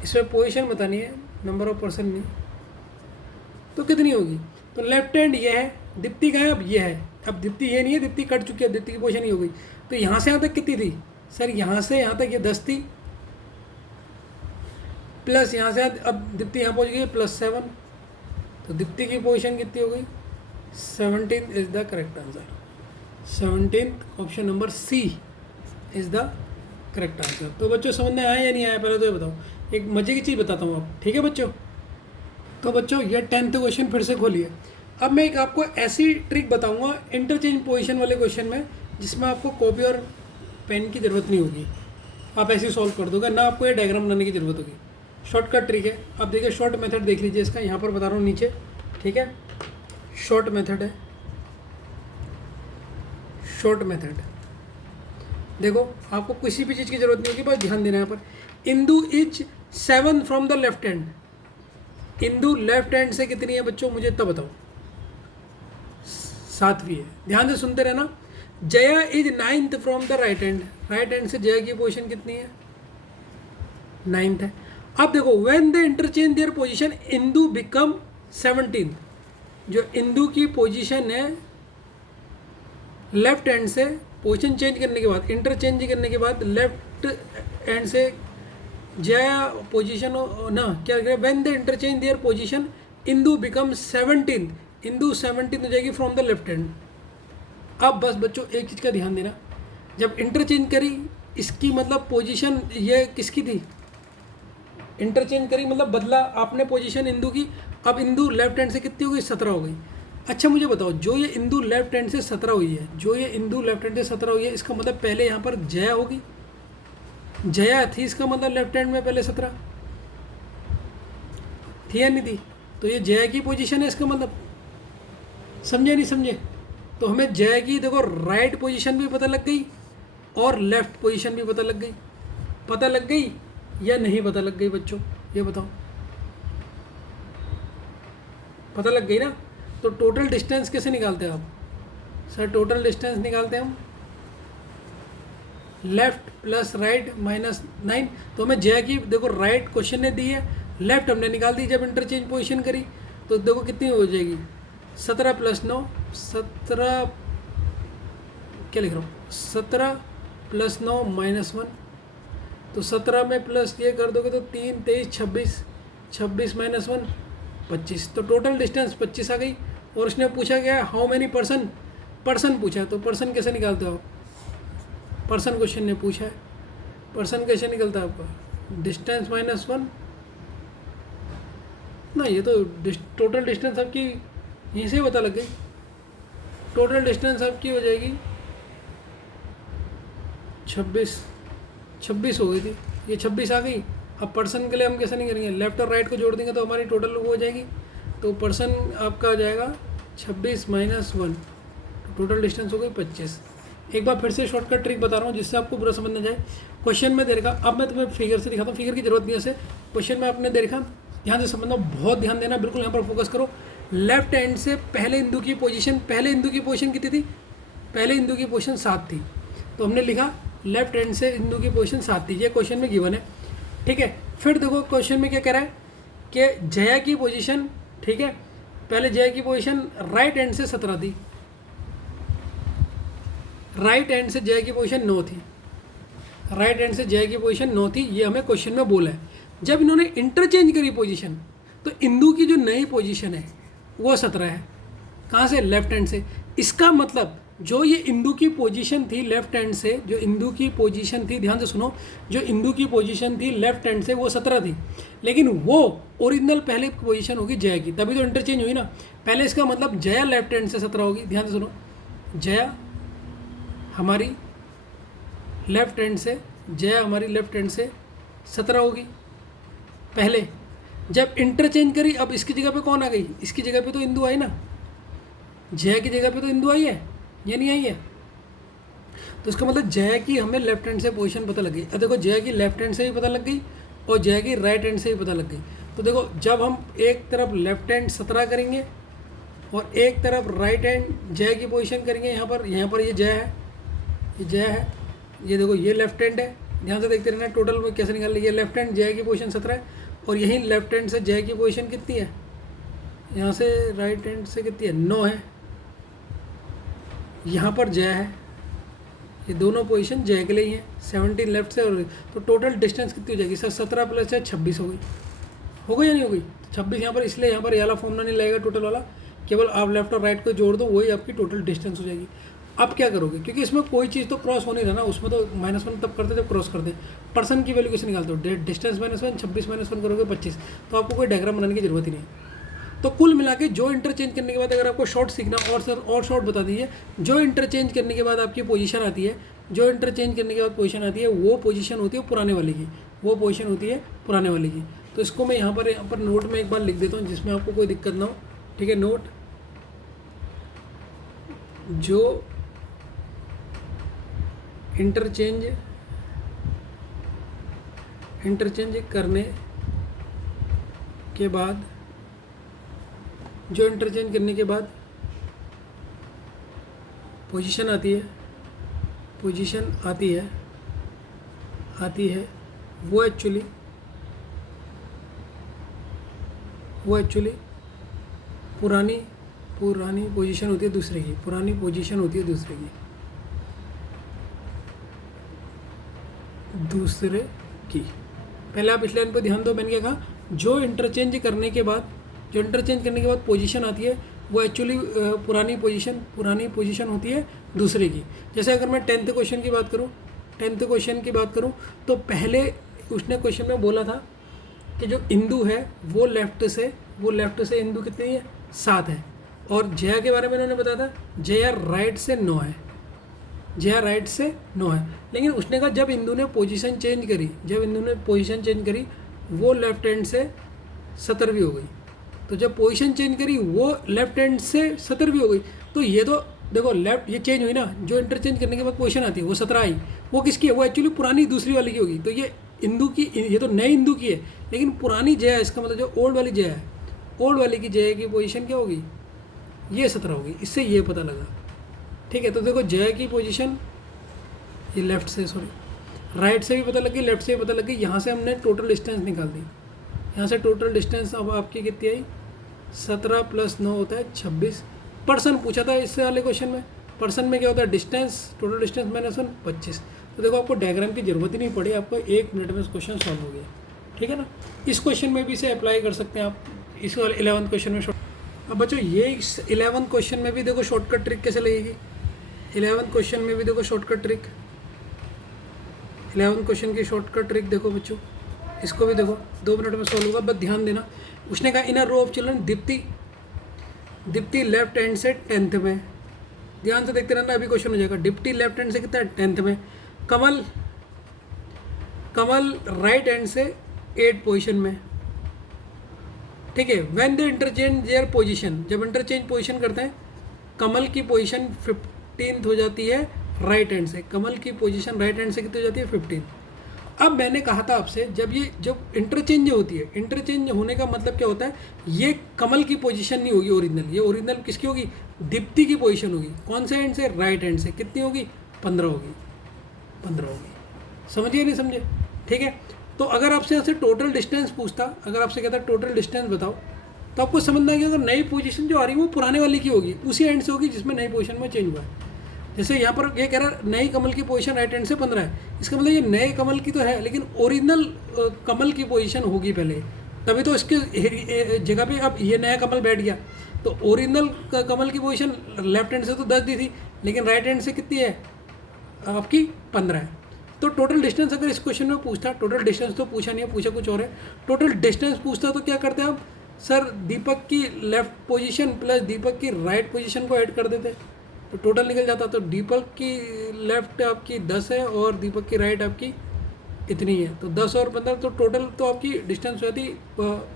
इसमें पोजीशन बतानी है, नंबर ऑफ पर्सन नहीं। तो कितनी होगी, तो लेफ्ट हैंड ये है, दीप्ति का है, अब ये है, अब दीप्ति ये नहीं है, दीप्ति कट चुकी है, दीप्ति की पोजीशन ही हो गई। तो यहाँ से यहाँ तक कितनी थी सर, यहाँ से यहाँ तक ये 10 थी, प्लस यहाँ से अब दीप्ति यहाँ पहुँच गई +7, तो दीप्ति की पोजीशन कितनी हो गई, 17 is the correct answer. 17 option number C is the correct answer. तो बच्चों समझ में आया या नहीं आया, पहले तो ये बताओ। एक मजे की चीज़ बताता हूँ आप, ठीक है बच्चों। तो बच्चों ये 10th क्वेश्चन फिर से खोलिए। अब मैं एक आपको ऐसी ट्रिक बताऊंगा इंटरचेंज पोजीशन वाले क्वेश्चन में, जिसमें आपको कॉपी और पेन की ज़रूरत नहीं होगी, आप ऐसे सॉल्व कर दोगे, ना आपको ये डायग्राम बनाने की ज़रूरत होगी। शॉर्टकट ट्रिक है। अब देखिए शॉर्ट मेथड देख लीजिए इसका, यहाँ पर बता रहा हूँ नीचे, ठीक है। शॉर्ट मेथड है, शॉर्ट मेथड देखो, आपको किसी भी चीज़ की ज़रूरत नहीं होगी, बस ध्यान देना है यहाँ पर। Indu is 7 from the left hand, Indu left hand से कितनी है बच्चों, मुझे तब बताओ। 7वीं है, ध्यान से सुनते रहना। Jaya is 9th from the right hand, right hand से जया की पोजीशन कितनी है, 9th है। अब देखो when they interchange their position Indu become 17th, जो इंदू की पोजीशन है लेफ्ट हैंड से पोजीशन चेंज करने के बाद, इंटरचेंज करने के बाद लेफ्ट हैंड से जया पोजीशन ना क्या करें, when they interchange their position Indu become 17th, Indu 17th हो जाएगी फ्रॉम द लेफ्ट हैंड। अब बस बच्चों एक चीज़ का ध्यान देना, जब इंटरचेंज करी, इसकी मतलब पोजीशन ये किसकी थी, इंटरचेंज करी मतलब बदला आपने पोजीशन इंदू की, अब इंदू लेफ्ट हैंड से कितनी हो गई, 17 हो गई। अच्छा मुझे बताओ, जो ये इंदू लेफ्ट हैंड से 17 हुई है, जो ये इंदू लेफ्ट हैंड से 17 हुई है, इसका मतलब पहले यहाँ पर जया होगी, जया थी, इसका मतलब लेफ्ट हैंड में पहले 17 थी या नहीं थी, तो ये जया की पोजीशन है, इसका मतलब समझे नहीं समझे। तो हमें जया की देखो राइट पोजीशन भी पता लग गई और लेफ्ट पोजीशन भी पता लग गई, पता लग गई या नहीं पता लग गई बच्चों, ये बताओ। पता लग गई ना। तो टोटल डिस्टेंस कैसे निकालते हैं आप सर, टोटल डिस्टेंस निकालते हैं हम लेफ्ट प्लस राइट माइनस 9। तो हमें जया की देखो राइट क्वेश्चन ने दी है, लेफ्ट हमने निकाल दी जब इंटरचेंज पोजीशन करी, तो देखो कितनी हो जाएगी, 17 + 9, 17 क्या लिख रहा हूँ, 17 + 9 -1, तो 17 में प्लस ये कर दोगे तो 3 23 26, 26 - 1 25, तो टोटल डिस्टेंस 25 आ गई। और उसने पूछा गया हाउ मैनी पर्सन, पर्सन पूछा है, तो पर्सन कैसे निकालते हो, पर्सन क्वेश्चन ने पूछा है, पर्सन कैसे निकलता है आपका, डिस्टेंस -1 ना, ये तो टोटल डिस्टेंस आपकी यहीं से पता लग गई, टोटल डिस्टेंस आपकी हो जाएगी 26 हो गई थी, ये 26 आ गई। अब पर्सन के लिए हम कैसे नहीं करेंगे, लेफ्ट और राइट को जोड़ देंगे तो हमारी टोटल वो हो जाएगी, तो पर्सन आपका आ जाएगा 26 - 1, टोटल डिस्टेंस हो गई 25। एक बार फिर से शॉर्टकट ट्रिक बता रहा हूँ जिससे आपको पूरा समझ में जाए। क्वेश्चन में दे रखा, अब मैं तुम्हें फिगर से दिखाता हूँ, फिगर की जरूरत नहीं है ऐसे, क्वेश्चन में आपने दे रखा, ध्यान से समझना, बहुत ध्यान देना, बिल्कुल यहाँ पर फोकस करो। लेफ्ट हैंड से पहले इंदू की पोजीशन, पहले इंदू की पोजीशन कितनी थी, पहले इंदू की पोजीशन 7 थी, तो हमने लिखा लेफ्ट हैंड से इंदू की पोजीशन 7 थी, ये क्वेश्चन में गिवन है, ठीक है। फिर देखो क्वेश्चन में क्या कह रहा है कि जया की पोजीशन, ठीक है, पहले जया की पोजीशन राइट हैंड से 17 थी, राइट हैंड से जया की पोजीशन 9 थी, राइट हैंड से जया की पोजीशन 9 थी, ये हमें क्वेश्चन में बोला है। जब इन्होंने इंटरचेंज करी पोजीशन, तो इंदू की जो नई पोजीशन है वो 17 है, कहाँ से, लेफ्ट हैंड से। इसका मतलब जो ये इंदू की पोजीशन थी लेफ्ट हैंड से, जो इंदू की पोजीशन थी, ध्यान से सुनो, जो इंदू की पोजीशन थी लेफ्ट हैंड से वो 17 थी, लेकिन वो ओरिजिनल पहले पोजीशन होगी जया की, तभी तो इंटरचेंज हुई ना। पहले इसका मतलब जया लेफ्ट हैंड से 17 होगी, ध्यान से सुनो, जया हमारी लेफ्ट हैंड से जय हमारी लेफ्ट हैंड से 17 होगी पहले। जब इंटरचेंज करी, अब इसकी जगह पे कौन आ गई, इसकी जगह पे तो इंदु आई ना, जय की जगह पे तो इंदु आई है, ये नहीं आई है। तो इसका मतलब जय की हमें लेफ्ट हैंड से पोजीशन पता लग गई। अब देखो जय की लेफ्ट हैंड से भी पता लग गई और जय की राइट हैंड से भी पता लग गई। तो देखो जब हम एक तरफ लेफ्ट हैंड 17 करेंगे और एक तरफ राइट हैंड जय की पोजीशन करेंगे, यहाँ पर ये जय है, ये जय है, ये देखो ये लेफ्ट हैंड है। ध्यान से देखते रहना टोटल में कैसे निकाल ये लेफ्ट हैंड जय की पोजीशन 17 है और यहीं लेफ्ट हैंड से जय की पोजीशन कितनी है, यहाँ से राइट हैंड से कितनी है, 9 है। यहाँ पर जय है, ये दोनों पोजीशन जय के लिए ही है, 17 लेफ्ट से। और तो टोटल डिस्टेंस कितनी हो जाएगी सर, 17 प्लस है 26 हो गई या नहीं हो गई। 26 यहाँ पर, इसलिए यहाँ पर ये वाला फॉर्मूला नहीं लगेगा टोटल वाला, केवल आप लेफ्ट और राइट को जोड़ दो, वही आपकी टोटल डिस्टेंस हो जाएगी। अब क्या करोगे, क्योंकि इसमें कोई चीज़ तो क्रॉस हो नहीं रहा ना, उसमें तो -1 तब करते जब क्रॉस करते। पर्सन की वैल्यू कैसे निकालते हो, डिस्टेंस -1, 26 -1 करोगे 25, तो आपको कोई डायग्राम बनाने की जरूरत ही नहीं है। तो कुल मिला के जो इंटरचेंज करने के बाद, अगर आपको शॉर्ट सीखना, और सर और शॉर्ट बता दीजिए, जो इंटरचेंज करने के बाद आपकी पोजीशन आती है, जो इंटरचेंज करने के बाद पोजीशन आती है, वो पोजीशन होती है पुराने वाले की, वो पोजीशन होती है पुराने वाले की। तो इसको मैं यहाँ पर नोट में एक बार लिख देता हूँ, जिसमें आपको कोई दिक्कत ना हो। ठीक है, नोट, जो इंटरचेंज करने के बाद, जो इंटरचेंज करने के बाद पोजीशन आती है, वो एक्चुअली पुरानी पोजीशन होती है दूसरे की, पुरानी पोजीशन होती है दूसरे की। पहले आप इस लाइन पर ध्यान दो, मैंने क्या कहा, जो इंटरचेंज करने के बाद पोजीशन आती है, वो एक्चुअली पुरानी पोजीशन होती है दूसरे की। जैसे अगर मैं 10th क्वेश्चन की बात करूँ तो पहले उसने क्वेश्चन में बोला था कि जो इंदु है वो लेफ्ट से इंदु कितनी है, 7 है। और जया के बारे में उन्होंने बताया था, जया राइट से 9 है, लेकिन उसने कहा जब इंदु ने पोजीशन चेंज करी, वो लेफ्ट हैंड से 17वीं हो गई। तो जब पोजीशन चेंज करी वो लेफ्ट हैंड से 17वीं हो गई। तो ये तो देखो लेफ्ट ये चेंज हुई ना, जो इंटरचेंज करने के बाद पोजीशन आती है वो 17 आई, वो किसकी है, वो एक्चुअली पुरानी दूसरी वाली की होगी। तो ये इंदु की, ये तो नई इंदु की है, लेकिन पुरानी जय है, इसका मतलब जो ओल्ड वाली जय है, ओल्ड वाली की जय की पोजीशन क्या होगी, ये 17 होगी। इससे ये पता लगा। ठीक है, तो देखो जय की पोजीशन ये लेफ्ट से, राइट से भी पता लग गई, लेफ्ट से भी पता लग गई। यहाँ से हमने टोटल डिस्टेंस निकाल दी, यहाँ से टोटल डिस्टेंस अब आपकी कितनी आई, 17 + 9 होता है 26। पर्सन पूछा था इससे वाले क्वेश्चन में, पर्सन में क्या होता है, डिस्टेंस, टोटल डिस्टेंस -1 25। तो देखो आपको डायग्राम की जरूरत ही नहीं पड़ी, आपको 1 मिनट में क्वेश्चन सॉल्व हो गया। ठीक है ना, इस क्वेश्चन में भी इसे अप्लाई कर सकते हैं आप, इस वाले 11th क्वेश्चन में। अब बच्चों ये 11th क्वेश्चन में भी देखो शॉर्टकट ट्रिक कैसे लगेगी। 11th क्वेश्चन में भी देखो शॉर्टकट ट्रिक, 11th क्वेश्चन की शॉर्टकट ट्रिक देखो बच्चों, इसको भी देखो 2 मिनट में सॉल्व होगा, बस ध्यान देना। उसने कहा inner row of children, Dipti left hand से 10th में, ध्यान से देखते रहना, अभी क्वेश्चन हो जाएगा। दीप्ति लेफ्ट हैंड से कितना है, 10th में। कमल राइट हैंड से 8th पोजीशन में। ठीक है, when they interchange their position, जब इंटरचेंज पोजीशन करते हैं, कमल की पोजीशन 15th हो जाती है राइट हैंड से, कमल की पोजीशन राइट हैंड से कितनी हो जाती है, 15। अब मैंने कहा था आपसे, जब इंटरचेंज होती है, इंटरचेंज होने का मतलब क्या होता है, ये कमल की पोजीशन नहीं होगी ओरिजिनल, ये ओरिजिनल किसकी होगी, दीप्ति की पोजीशन होगी। कौन से हैंड से, राइट हैंड से। कितनी होगी, 15 होगी। समझिए नहीं समझे। ठीक है, तो अगर आपसे यहाँ से टोटल डिस्टेंस पूछता, अगर आपसे कहता टोटल डिस्टेंस बताओ, तो आपको समझना है कि अगर नई पोजीशन जो आ रही है वो पुराने वाली की होगी, उसी हैंड से होगी जिसमें नई पोजीशन में चेंज हुआ है। जैसे यहाँ पर ये कह रहा है नई कमल की पोजीशन राइट हैंड से 15 है, इसका मतलब ये नए कमल की तो है, लेकिन ओरिजिनल कमल की पोजीशन होगी पहले, तभी तो इसके जगह पे अब ये नया कमल बैठ गया। तो ओरिजिनल कमल की पोजीशन लेफ्ट हैंड से तो 10 दी थी, लेकिन राइट हैंड से कितनी है आपकी, 15 है। तो टोटल डिस्टेंस अगर इस क्वेश्चन में पूछता, टोटल डिस्टेंस तो पूछा नहीं है, पूछा कुछ और है, टोटल डिस्टेंस पूछता तो क्या करते हैं आप, सर दीपक की लेफ्ट पोजीशन प्लस दीपक की राइट पोजीशन को ऐड कर देते, तो टोटल निकल जाता। तो दीपक की लेफ्ट आपकी 10 है और दीपक की राइट आपकी इतनी है, तो 10 और 15 तो टोटल तो आपकी डिस्टेंस हो जाती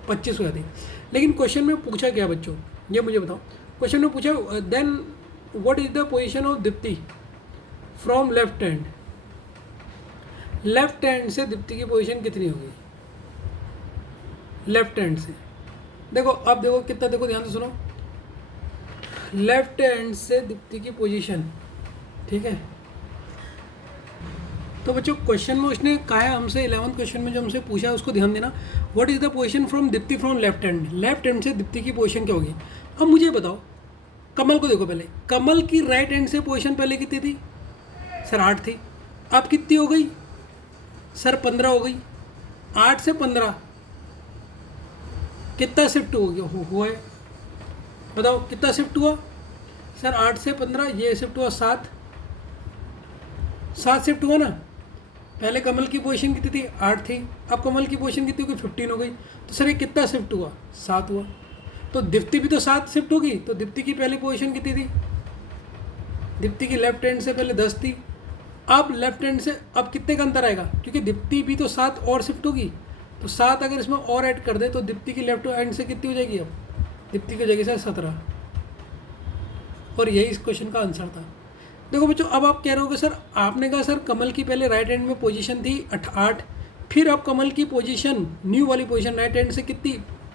25 हो जाती। लेकिन क्वेश्चन में पूछा क्या बच्चों, ये मुझे बताओ। क्वेश्चन में पूछा then what is the position of Dipti from left hand. Left hand से दीप्ति की पोजीशन कितनी होगी, लेफ्ट हैंड से। देखो अब देखो कितना, देखो ध्यान से सुनो, लेफ्ट हैंड से दीप्ति की पोजीशन, ठीक है। तो बच्चों क्वेश्चन में उसने कहा है हमसे, 11th क्वेश्चन में जो हमसे पूछा है उसको ध्यान देना। What is the position from Deepti from left hand, left hand से दीप्ति की पोजीशन क्या होगी। अब मुझे बताओ, कमल को देखो पहले, कमल की राइट हैंड से पोजीशन पहले कितनी थी सर, 8 थी। अब कितनी हो गई सर, 15 हो गई। 8 से 15 कितना शिफ्ट हो गया, हुआ है, बताओ कितना शिफ्ट हुआ सर। 8 से 15 ये शिफ्ट हुआ 7 शिफ्ट हुआ ना। पहले कमल की पोजीशन कितनी थी, 8 थी। अब कमल की पोजीशन कितनी हो गई, 15 हो गई। तो सर ये कितना शिफ्ट हुआ, 7 हुआ। तो दीप्ति भी तो 7 शिफ्ट होगी। तो दीप्ति की पहली पोजीशन कितनी थी, दीप्ति की लेफ्ट हैंड से पहले 10 थी। अब लेफ्ट हैंड से अब कितने का अंतर आएगा, क्योंकि दीप्ति भी तो 7 और शिफ्ट होगी। तो 7 अगर इसमें और ऐड कर दे तो दीप्ति की लेफ्ट हैंड से कितनी हो जाएगी, अब दीप्ति की हो जाएगी सर 17। और यही इस क्वेश्चन का आंसर था। देखो बच्चों अब आप कह रहे हो सर, आपने कहा सर कमल की पहले राइट हैंड में पोजीशन थी 8, फिर अब कमल की पोजीशन न्यू वाली पोजीशन राइट हैंड से कितनी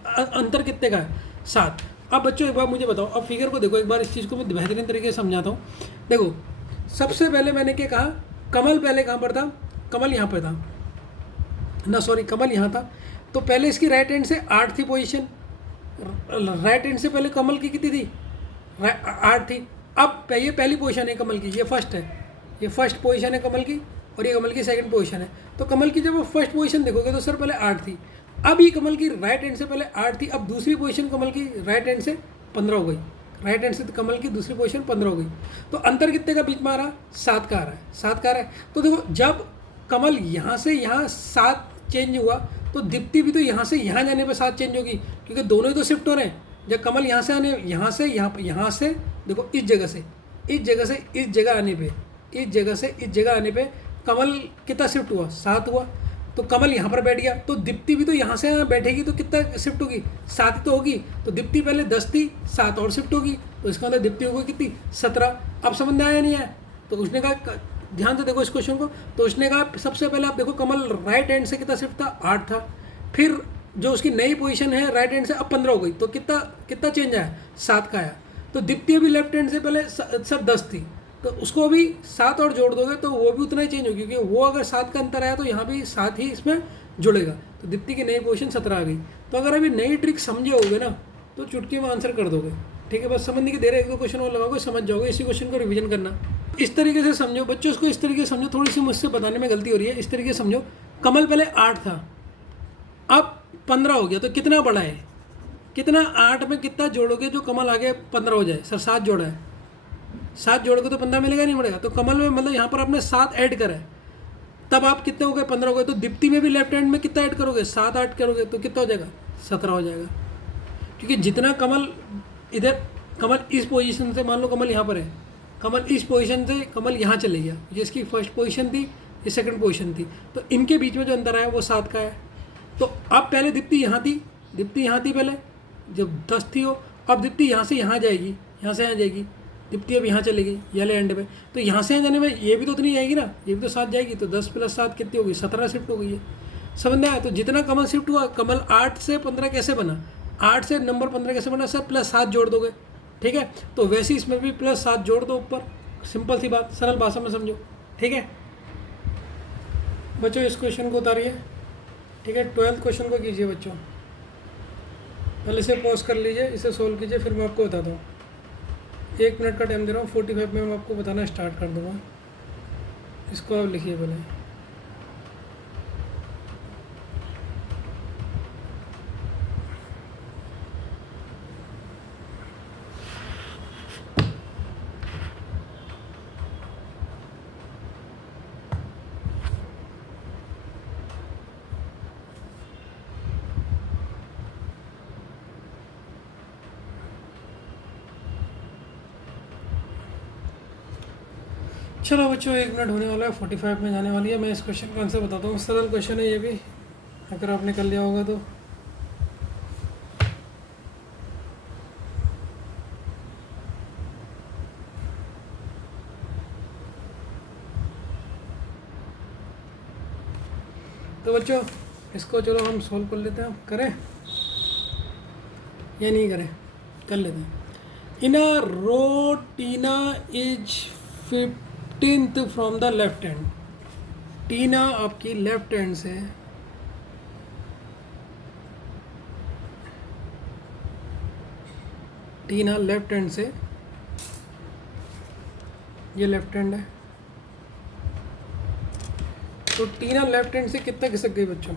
अंतर कितने का है, 7। अब बच्चों एक बार मुझे बताओ, अब फिगर को देखो एक बार, इस चीज़ को मैं बेहतरीन तरीके से समझाता हूँ। देखो सबसे पहले मैंने क्या कहा, कमल पहले कहाँ पर था, कमल यहाँ पर था ना, सॉरी कमल यहाँ था। तो पहले इसकी राइट हैंड से 8 थी पोजीशन, राइट हैंड से पहले कमल की कितनी थी, 8 थी। अब ये पहली पोजीशन है कमल की, ये फर्स्ट है, ये फर्स्ट पोजीशन है कमल की, और ये कमल की सेकंड पोजीशन है। तो कमल की जब फर्स्ट पोजीशन देखोगे तो सर पहले 8 थी। अब ये कमल की राइट हैंड से पहले 8 थी, अब दूसरी पोजीशन कमल की राइट हैंड से 15 हो गई, राइट हैंड से कमल की दूसरी पोजीशन 15 हो गई। तो अंतर कितने का बीच में आ रहा, 7 का आ रहा है, 7 का आ रहा है। तो देखो जब कमल यहाँ से यहाँ 7 चेंज हुआ, तो दीप्ति भी तो यहाँ से यहाँ जाने पर 7 चेंज होगी, क्योंकि दोनों ही तो शिफ्ट हो रहे हैं। जब कमल यहाँ से आने, यहाँ से देखो इस जगह से इस जगह से इस जगह आने पे, इस जगह से इस जगह आने पे कमल कितना शिफ्ट हुआ, 7 हुआ। तो कमल यहाँ पर बैठ गया, तो दीप्ति भी तो यहाँ से यहाँ बैठेगी, तो कितना शिफ्ट होगी, 7 तो होगी। तो दीप्ति पहले 10 थी, 7 और शिफ्ट होगी, तो इसका मतलब दीप्ति होगी कितनी, 17। अब समझ में आया नहीं आया। तो उसने कहा, ध्यान से देखो इस क्वेश्चन को, तो उसने कहा सबसे पहले आप देखो कमल राइट हैंड से कितना शिफ्ट था, 8 था। फिर जो उसकी नई पोजीशन है राइट हैंड से अब 15 हो गई, तो कितना कितना चेंज आया, 7 का आया। तो दीप्ति अभी लेफ्ट हैंड से पहले सर 10 थी, तो उसको अभी 7 और जोड़ दोगे तो वो भी उतना ही चेंज होगी, क्योंकि वो अगर 7 का अंतर आया तो यहाँ भी 7 ही इसमें जुड़ेगा। तो दीप्ति की नई पोजीशन 17 आ गई। तो अगर अभी नई ट्रिक समझे होगे ना तो चुटकी में आंसर कर दोगे, ठीक है। बस समझने की देर है, 1-2 क्वेश्चन और लगाओगे समझ जाओगे। इसी क्वेश्चन को रिवीजन करना, इस तरीके से समझो बच्चों, इसको इस तरीके से समझो। थोड़ी सी मुझसे बताने में गलती हो रही है, इस तरीके से समझो। कमल पहले 8 था, अब 15 हो गया, तो कितना बड़ा है, कितना 8 में कितना जोड़ोगे जो कमल आगे 15 हो जाए, सर 7 जोड़ा है, 7 जोड़ोगे तो 15 मिलेगा नहीं मिलेगा। तो कमल में मतलब यहाँ पर आपने 7 ऐड करा है, तब आप कितने हो गए, 15 हो गए। तो दीप्ति में भी लेफ्ट हैंड में कितना ऐड करोगे, 7 ऐड करोगे तो कितना हो जाएगा, 17 हो जाएगा। क्योंकि जितना कमल इधर, कमल इस पोजीशन से, मान लो कमल यहाँ पर है, कमल इस पोजीशन से कमल यहाँ चले गया, जिसकी फर्स्ट पोजीशन थी, ये सेकंड पोजीशन थी, तो इनके बीच में जो अंतर आया वो 7 का है। तो अब पहले दीप्ति यहाँ थी, दीप्ति यहाँ थी पहले जब 10 थी वो, अब दीप्ति यहाँ से यहाँ जाएगी, यहाँ से यहाँ जाएगी, दीप्ति अब यहाँ चलेगी ये एंड पे। तो यहाँ से यहाँ जाने में ये भी तो उतनी जाएगी ना, ये भी तो 7 जाएगी। तो 10 + 7 कितनी होगी, 17 शिफ्ट हो गई है। समझ में आया। तो जितना कमल शिफ्ट हुआ, कमल 8 से 15 कैसे बना, 8 से नंबर 15 कैसे बना सर, +7 जोड़ दोगे, ठीक है। तो वैसे इसमें भी +7 जोड़ दो ऊपर, सिंपल सी बात, सरल भाषा में समझो, ठीक है बच्चों। इस क्वेश्चन को उतारिए, ठीक है। 12th क्वेश्चन को कीजिए बच्चों, पहले से पॉज कर लीजिए, इसे सोल्व कीजिए, फिर मैं आपको बताता हूँ। 1 मिनट का टाइम दे रहा हूँ, 45 में मैं आपको बताना स्टार्ट कर दूँगा। इसको आप लिखिए पहले। चलो बच्चों 1 मिनट होने वाला है, 45 में जाने वाली है। मैं इस क्वेश्चन का आंसर बताता हूँ। सरल क्वेश्चन है ये भी, अगर आपने कर लिया होगा तो। तो बच्चों इसको चलो हम सोल्व कर लेते हैं। करें या नहीं करें? कर लेते हैं। In a row Tina is 15th from the left hand. Tina आपकी लेफ्ट हैंड से टीना लेफ्ट हैंड से, ये लेफ्ट हैंड है, तो टीना लेफ्ट हैंड से कितना खिसक गई बच्चों?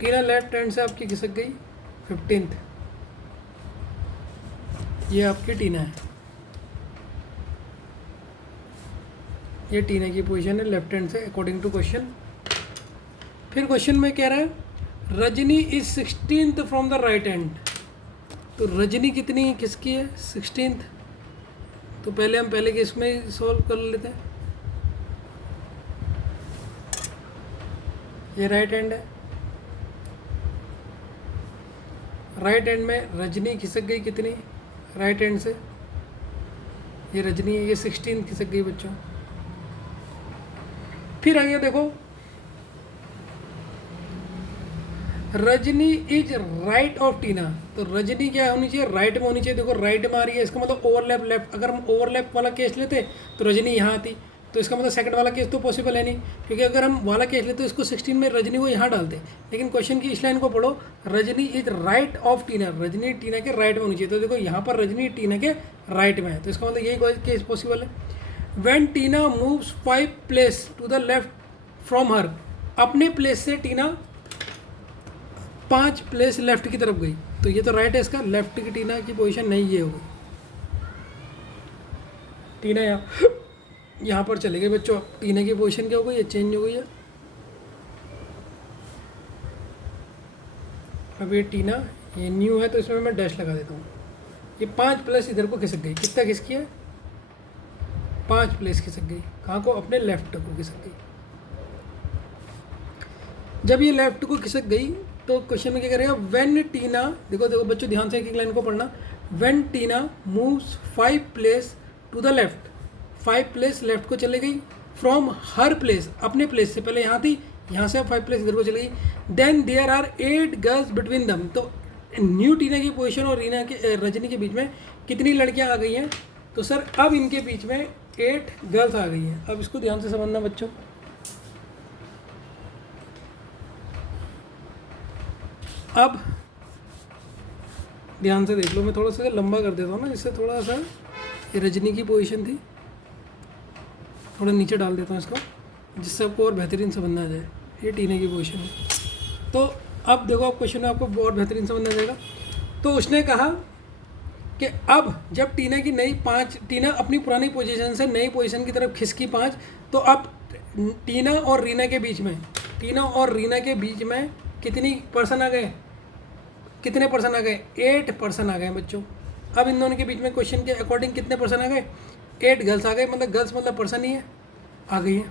टीना लेफ्ट हैंड से आपकी खिसक गई 15th। ये आपकी टीना है, ये टीना की पोजीशन है लेफ्ट हैंड से अकॉर्डिंग टू क्वेश्चन। फिर क्वेश्चन में कह रहा है Rajni is 16th from the right hand. तो रजनी कितनी किसकी है? 16th। तो पहले हम पहले केस में सॉल्व कर लेते हैं। ये राइट हैंड है, राइट हैंड में रजनी खिसक गई कितनी राइट हैंड से? ये रजनी है, ये 16 खिसक गई बच्चों। फिर आगे देखो रजनी इज राइट ऑफ टीना। तो रजनी क्या होनी चाहिए? राइट में होनी चाहिए। देखो राइट में आ रही है, इसका मतलब ओवरलैप लेफ्ट। अगर हम ओवरलैप वाला केस लेते तो रजनी यहाँ आती, तो इसका मतलब सेकंड वाला केस तो पॉसिबल है नहीं, क्योंकि अगर हम वाला केस लेते तो इसको 16 में रजनी को यहाँ डालते। लेकिन क्वेश्चन की इस लाइन को पढ़ो, रजनी इज राइट ऑफ टीना। रजनी टीना के राइट में होनी चाहिए। तो देखो यहाँ पर रजनी टीना के राइट में है, तो इसका मतलब यही केस पॉसिबल है। When Tina moves 5 place to the left from her. अपने प्लेस से टीना 5 प्लेस लेफ्ट की तरफ गई, तो ये तो राइट है इसका। लेफ्ट की टीना की पोजीशन नहीं ये होगी, टीना यहाँ पर चले गए बच्चों। टीना की पोजीशन क्या हो गई? ये चेंज हो गई है। अब ये टीना ये न्यू है, तो इसमें मैं डैश लगा देता हूँ। ये 5 प्लेस इधर को खिसक गई। कितना खिसकी है? 5 प्लेस खिसक गई। कहाँ को? अपने लेफ्ट को खिसक गई। जब ये लेफ्ट को खिसक गई तो क्वेश्चन में क्या करेगा? व्हेन टीना, देखो देखो बच्चों ध्यान से एक लाइन को पढ़ना। When Tina moves 5 place to the left, 5 place left को चले गई फ्रॉम हर प्लेस, अपने प्लेस से। पहले यहाँ थी, यहाँ से 5 प्लेस इधर को चले गई। Then there are 8 girls between them. तो न्यू टीना की पोजीशन और रीना के रजनी के बीच में कितनी लड़कियाँ आ गई हैं? तो सर अब इनके बीच में 8 गर्ल्स आ गई हैं। अब इसको ध्यान से समझना बच्चों। अब ध्यान से देख लो, मैं थोड़ा सा लंबा कर देता हूँ ना, जिससे थोड़ा सा ये रजनी की पोजीशन थी, थोड़ा नीचे डाल देता हूँ इसको, जिससे आपको और बेहतरीन समझना आ जाए। ये टीना की पोजीशन है। तो अब देखो, आप क्वेश्चन में आपको बहुत बेहतरीन समझ आ जाएगा। तो उसने कहा कि अब जब टीना की नई 5, टीना अपनी पुरानी पोजीशन से नई पोजीशन की तरफ खिसकी 5, तो अब टीना और रीना के बीच में, टीना और रीना के बीच में कितनी पर्सन आ गए? कितने पर्सन आ गए? 8 पर्सन आ गए बच्चों। अब इन दोनों के बीच में क्वेश्चन के अकॉर्डिंग कितने पर्सन आ गए? 8 गर्ल्स आ गए। मतलब गर्ल्स मतलब पर्सन ही है, आ गई है।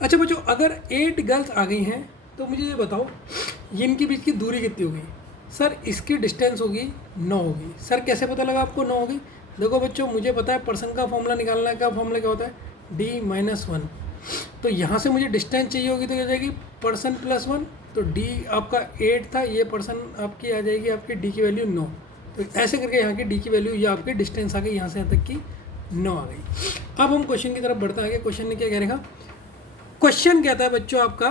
अच्छा बच्चों, अगर 8 गर्ल्स आ गई हैं तो मुझे ये बताओ इनके बीच की दूरी कितनी होगी? सर इसकी डिस्टेंस होगी 9 होगी। सर कैसे पता लगा आपको 9 होगी? देखो बच्चों, मुझे पता है पर्सन का फॉर्मूला निकालना है। क्या फॉर्मूला क्या होता है? D-1। तो यहाँ से मुझे डिस्टेंस चाहिए होगी, तो क्या जाएगी? Person plus 1। तो D आपका 8 था, ये पर्सन आपकी आ जाएगी, आपकी D की वैल्यू 9। तो ऐसे करके यहाँ की D की वैल्यू, ये आपकी डिस्टेंस आ गई, यहाँ से यहाँ तक की 9 आ गई। अब हम क्वेश्चन की तरफ बढ़ते हैं आगे। क्वेश्चन ने क्या कह रहेगा? क्वेश्चन कहता है बच्चों आपका,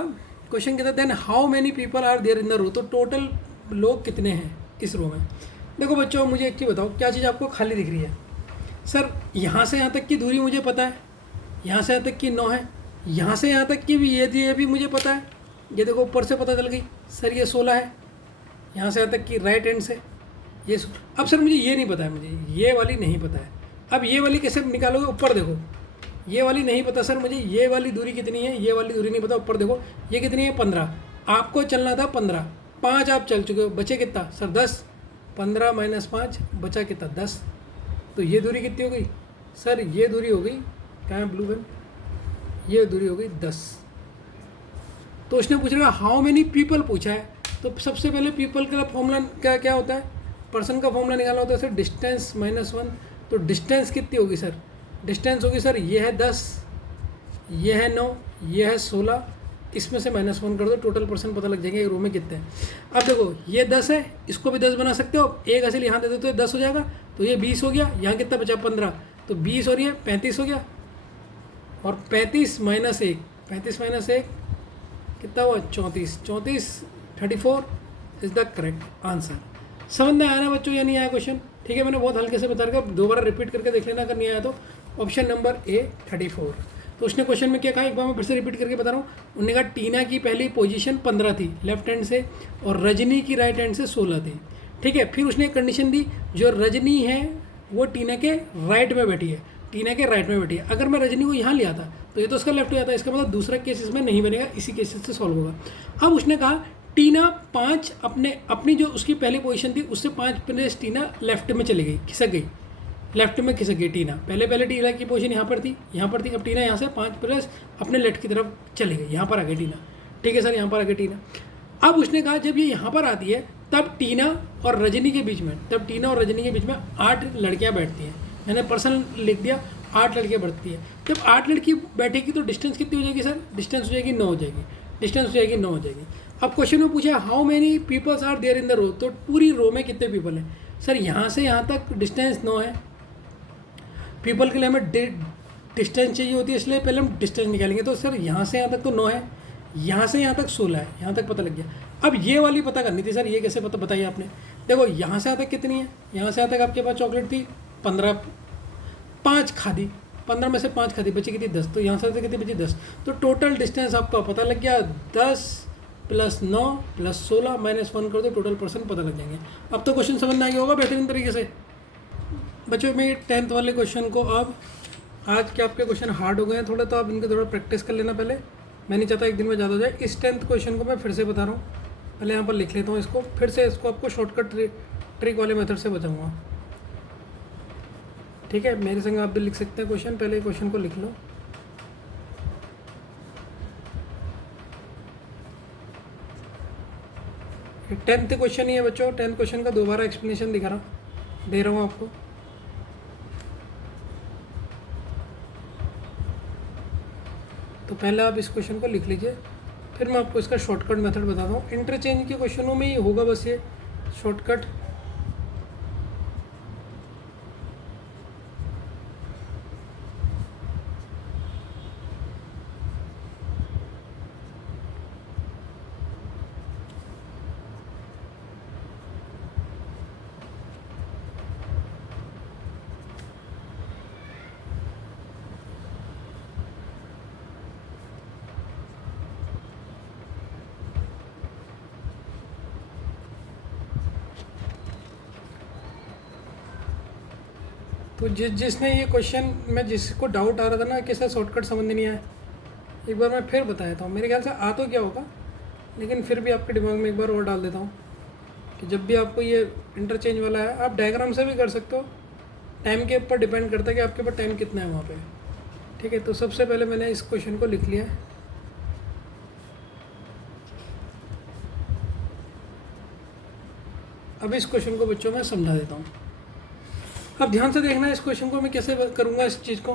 क्वेश्चन कहता है then how many people are there in the row. तो टोटल लोग कितने हैं इस रो में? देखो बच्चों, मुझे एक चीज़ बताओ, क्या चीज़ आपको खाली दिख रही है? सर यहाँ से यहाँ तक की दूरी मुझे पता है, यहाँ से यहाँ तक की 9 है, यहाँ से यहाँ तक की भी ये भी मुझे पता है। ये देखो ऊपर से पता चल गई, सर ये 16 है, यहाँ से यहाँ तक की राइट हैंड से ये। अब सर मुझे ये नहीं पता है, मुझे ये वाली नहीं पता है। अब ये वाली कैसे निकालोगे? ऊपर देखो, ये वाली नहीं पता सर मुझे, ये वाली दूरी कितनी है? ये वाली दूरी नहीं पता। ऊपर देखो ये कितनी है? 15। आपको चलना था 15, 5 आप चल चुके हो, बचे कितना सर? 10। 15 - 5 बचा कितना? 10। तो ये दूरी कितनी हो गई? सर ये दूरी हो गई, क्या है ब्लू पेन, ये दूरी हो गई 10। तो उसने पूछ रहा हाउ मेनी पीपल पूछा है, तो सबसे पहले पीपल का फॉर्मूला क्या क्या होता है, पर्सन का फॉर्मूला निकालना होता है सर डिस्टेंस -1। तो डिस्टेंस कितनी होगी सर, डिस्टेंस होगी सर ये है 10, ये है 9, ये है 16, इसमें से -1 कर दो, टोटल पर्सन पता लग जाएंगे रो में कितने हैं। अब देखो ये 10 है, इसको भी 10 बना सकते हो, एक ऐसे यहाँ दे दो तो 10 हो जाएगा, तो ये 20 हो गया, यहाँ कितना बचा 15, तो 20 और ये 35 हो गया, और 35 - 1, 35 - 1 कितना हुआ 34, 34 इज़ द करेक्ट आंसर। समझ में आया ना बच्चों या नहीं आया क्वेश्चन? ठीक है, मैंने बहुत हल्के से बता रखा, दोबारा रिपीट करके देख लेना अगर नहीं आया तो। Option number A 34। तो उसने क्वेश्चन में क्या कहा, एक बार मैं फिर से रिपीट करके बता रहा हूँ। उन्होंने कहा टीना की पहली पोजीशन 15 थी लेफ्ट हैंड से, और रजनी की राइट हैंड से 16 थी। ठीक है, फिर उसने एक कंडीशन दी, जो रजनी है वो टीना के राइट में बैठी है, टीना के राइट में बैठी है। अगर मैं रजनी को यहाँ ले आता तो ये तो उसका लेफ्ट हो जाता है, इसका मतलब दूसरा केस इसमें नहीं बनेगा, इसी केसेस से सॉल्व होगा। अब उसने कहा टीना 5 अपनी जो उसकी पहली पोजीशन थी उससे 5 प्लेस टीना लेफ्ट में चली गई, खिसक गई, लेफ्ट में खिसक गई टीना। पहले टीना की पोजीशन यहाँ पर थी, अब टीना यहाँ से 5 प्लेस अपने लेफ्ट की तरफ चली गई, यहाँ पर आ गई टीना। ठीक है सर, यहाँ पर आ गई टीना। अब उसने कहा जब ये यहाँ पर आती है तब टीना और रजनी के बीच में 8 लड़कियाँ बैठती हैं। मैंने पर्सन लिख दिया, 8 लड़कियाँ बैठती है। जब 8 लड़की बैठेगी तो डिस्टेंस कितनी हो जाएगी सर, डिस्टेंस हो जाएगी 9 हो जाएगी, डिस्टेंस हो जाएगी 9 हो जाएगी। अब क्वेश्चन में पूछा how many peoples are there in the row, तो पूरी रो में कितने पीपल हैं सर, यहाँ से यहाँ तक डिस्टेंस 9 है। पीपल के लिए हमें डिस्टेंस चाहिए होती है, इसलिए पहले हम डिस्टेंस निकालेंगे। तो सर यहाँ से यहाँ तक तो 9 है, यहाँ से यहाँ तक 16 है, यहाँ तक पता लग गया। अब ये वाली पता करनी थी सर, ये कैसे पता बताइए आपने। देखो यहाँ से यहाँ तक कितनी है, यहाँ से यहाँ तक आपके पास चॉकलेट थी 15, 5 खादी, 15 में से 5 खादी, बची कितनी 10, तो यहाँ से कितनी बची 10। तो टोटल डिस्टेंस आपका पता लग गया, 10 + 9 + 16 -1 कर दो, टोटल पर्सन पता लग जाएंगे। अब तो क्वेश्चन समझ में आ गया होगा बेहतरीन तरीके से। बच्चों में 10th वाले क्वेश्चन को, अब आज के आपके क्वेश्चन हार्ड हो गए हैं थोड़ा, तो आप इनके थोड़ा प्रैक्टिस कर लेना पहले। मैं नहीं चाहता एक दिन में ज़्यादा हो जाए। इस 10th क्वेश्चन को मैं फिर से बता रहा हूँ, पहले यहाँ पर लिख लेता हूँ इसको, फिर से इसको आपको शॉर्टकट ट्रिक वाले मेथड से बताऊँगा। ठीक है, मेरे संग आप भी लिख सकते हैं क्वेश्चन, पहले क्वेश्चन को लिख लो। ये 10th क्वेश्चन ही है बच्चों, 10th क्वेश्चन का दोबारा एक्सप्लेनेशन दे रहा हूँ आपको। तो पहले आप इस क्वेश्चन को लिख लीजिए, फिर मैं आपको इसका शॉर्टकट मेथड बताता हूँ। इंटरचेंज के क्वेश्चनों में ही होगा बस ये शॉर्टकट। तो जिसने ये क्वेश्चन में जिसको डाउट आ रहा था ना कि सर शॉर्टकट समझ नहीं आया, एक बार मैं फिर बताया था, मेरे ख्याल से आ तो क्या होगा, लेकिन फिर भी आपके दिमाग में एक बार और डाल देता हूँ कि जब भी आपको ये इंटरचेंज वाला है, आप डायग्राम से भी कर सकते हो, टाइम के ऊपर डिपेंड करता है कि आपके पास टाइम कितना है वहाँ पे। ठीक है, तो सबसे पहले मैंने इस क्वेश्चन को लिख लिया है। अब इस क्वेश्चन को बच्चों मैं समझा देता हूँ। अब ध्यान से देखना इस क्वेश्चन को मैं कैसे करूँगा इस चीज़ को।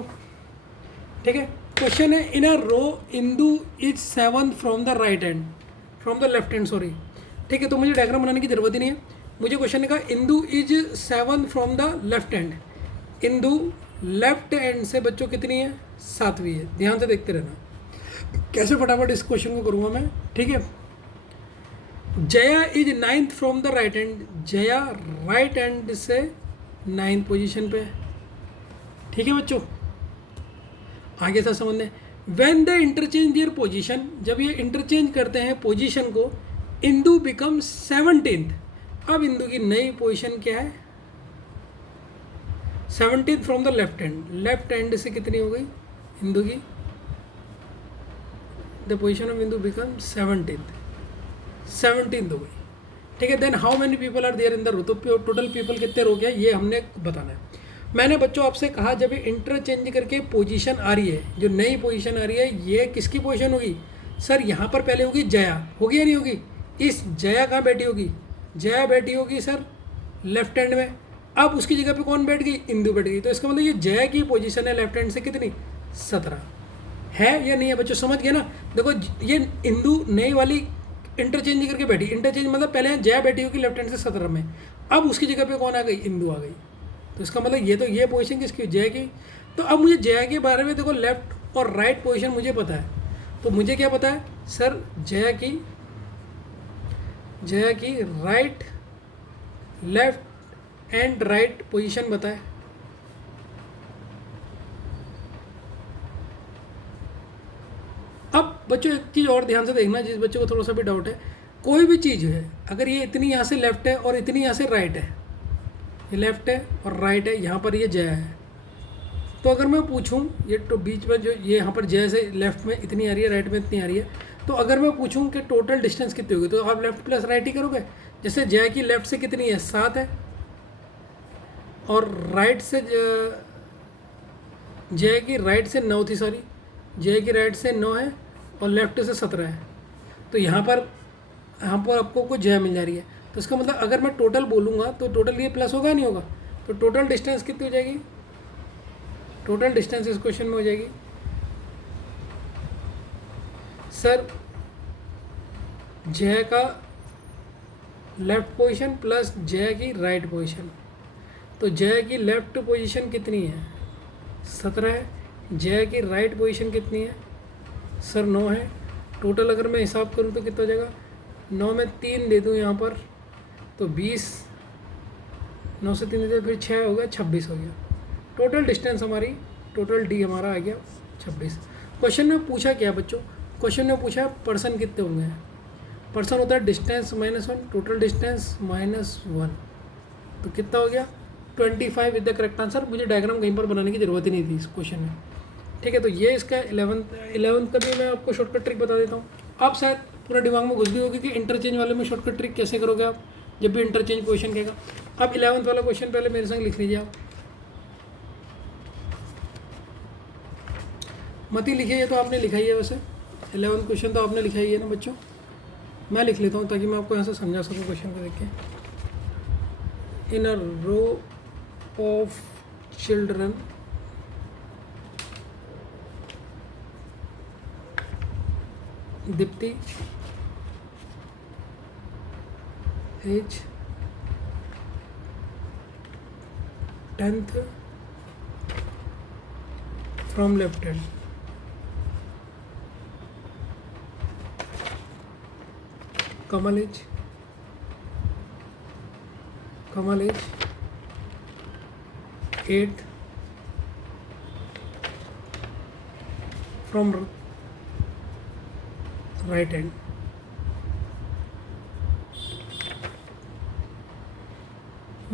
ठीक है, क्वेश्चन है in a row Indu is 7 from the right hand, from the left hand, sorry. ठीक है, तो मुझे डायग्राम बनाने की ज़रूरत ही नहीं है। मुझे क्वेश्चन ने कहा Indu is 7 from the left hand. Indu left hand से बच्चों कितनी है, 7वीं है। ध्यान से देखते रहना कैसे फटाफट इस क्वेश्चन को करूँगा मैं। ठीक है, Jaya is 9th from the right hand. Jaya right hand से 9th पोजीशन पे। ठीक है बच्चों, आगे से समझने। When the interchange their position, जब ये इंटरचेंज करते हैं पोजीशन को, इंदू बिकम 17th। अब इंदू की नई पोजीशन क्या है, 17th from the left hand. Left hand से कितनी हो गई इंदू की, the position of Indu become 17th हो गई। ठीक है, then how many people are there in the row, तो टोटल पीपल कितने रो गया ये हमने बताना है। मैंने बच्चों आपसे कहा जब ये इंटरचेंज करके पोजीशन आ रही है, जो नई पोजीशन आ रही है, ये किसकी पोजीशन होगी सर? यहाँ पर पहले होगी जया, होगी या नहीं होगी? इस जया कहाँ बैठी होगी? जया बैठी होगी सर लेफ्ट हैंड में। अब उसकी जगह पे कौन बैठ गई? इंदु बैठ गई। तो इसका मतलब ये जया की पोजीशन है लेफ्ट हैंड से कितनी? 17 है या नहीं है बच्चों? समझ गए ना? देखो ये इंदु नई वाली इंटरचेंज करके बैठी, इंटरचेंज मतलब पहले जया बैठी होगी लेफ्ट हैंड से 17 में, अब उसकी जगह पे कौन आ गई? इंदु आ गई। तो इसका मतलब ये तो ये पोजीशन किसकी? जया की। तो अब मुझे जया के बारे में देखो लेफ्ट और राइट पोजीशन मुझे पता है, तो मुझे क्या पता है सर? जया की right, left and right position बताए। अब बच्चों एक चीज़ और ध्यान से देखना, जिस बच्चे को थोड़ा सा भी डाउट है, कोई भी चीज़ है अगर ये इतनी यहाँ से लेफ्ट है और इतनी यहाँ से राइट है, ये लेफ्ट है और राइट है, यहाँ पर ये जया है, तो अगर मैं पूछूं ये तो बीच में जो ये यहाँ पर जया से लेफ्ट में इतनी आ रही है, राइट में इतनी आ रही है, तो अगर मैं पूछूं कि टोटल डिस्टेंस कितनी होगी, तो आप लेफ्ट प्लस राइट ही करोगे। जैसे जया की लेफ्ट से कितनी है? 7 है, और राइट से जया की राइट से 9 थी, सॉरी जया की राइट से 9 है और लेफ्ट से 17 है, तो यहाँ पर आपको कुछ जया मिल जा रही है। तो इसका मतलब अगर मैं टोटल बोलूँगा तो टोटल ये प्लस होगा नहीं होगा? तो टोटल डिस्टेंस कितनी हो जाएगी? टोटल डिस्टेंस इस क्वेश्चन में हो जाएगी सर जया का लेफ्ट पोजीशन प्लस जया की राइट पोजीशन। तो जया की लेफ्ट पोजीशन कितनी है? 17 है। जया की राइट पोजीशन कितनी है सर? 9 है। टोटल अगर मैं हिसाब करूँ तो कितना हो जाएगा? 9 में 3 दे दूँ यहाँ पर तो 20, 9 से 3 दे, फिर 6 हो गया, 26 हो गया। टोटल डिस्टेंस हमारी, टोटल डी हमारा आ गया 26। क्वेश्चन में पूछा क्या बच्चों? क्वेश्चन में पूछा पर्सन कितने होंगे। पर्सन होता है डिस्टेंस -1, टोटल डिस्टेंस -1, तो कितना हो गया? 25 विद द करेक्ट आंसर। मुझे डायग्राम कहीं पर बनाने की ज़रूरत ही नहीं थी इस क्वेश्चन में, ठीक है। तो ये इसका 11th का भी मैं आपको शॉर्टकट ट्रिक बता देता हूँ। आप शायद पूरा दिमाग में घुस गई होगी कि इंटरचेंज वाले में शॉर्टकट ट्रिक कैसे करोगे आप जब भी इंटरचेंज क्वेश्चन कहेगा। अब 11th वाला क्वेश्चन पहले मेरे संग लिख लीजिए आप, मत ही लिखिए, ये तो आपने लिखा ही है वैसे, 11th क्वेश्चन तो आपने लिखा ही है ना बच्चों। मैं लिख लेता हूँ ताकि मैं आपको यहाँ से समझा सकूँ क्वेश्चन को देख के। In a row of children Deepti is 10th from left hand, Kamal age 8 from right hand.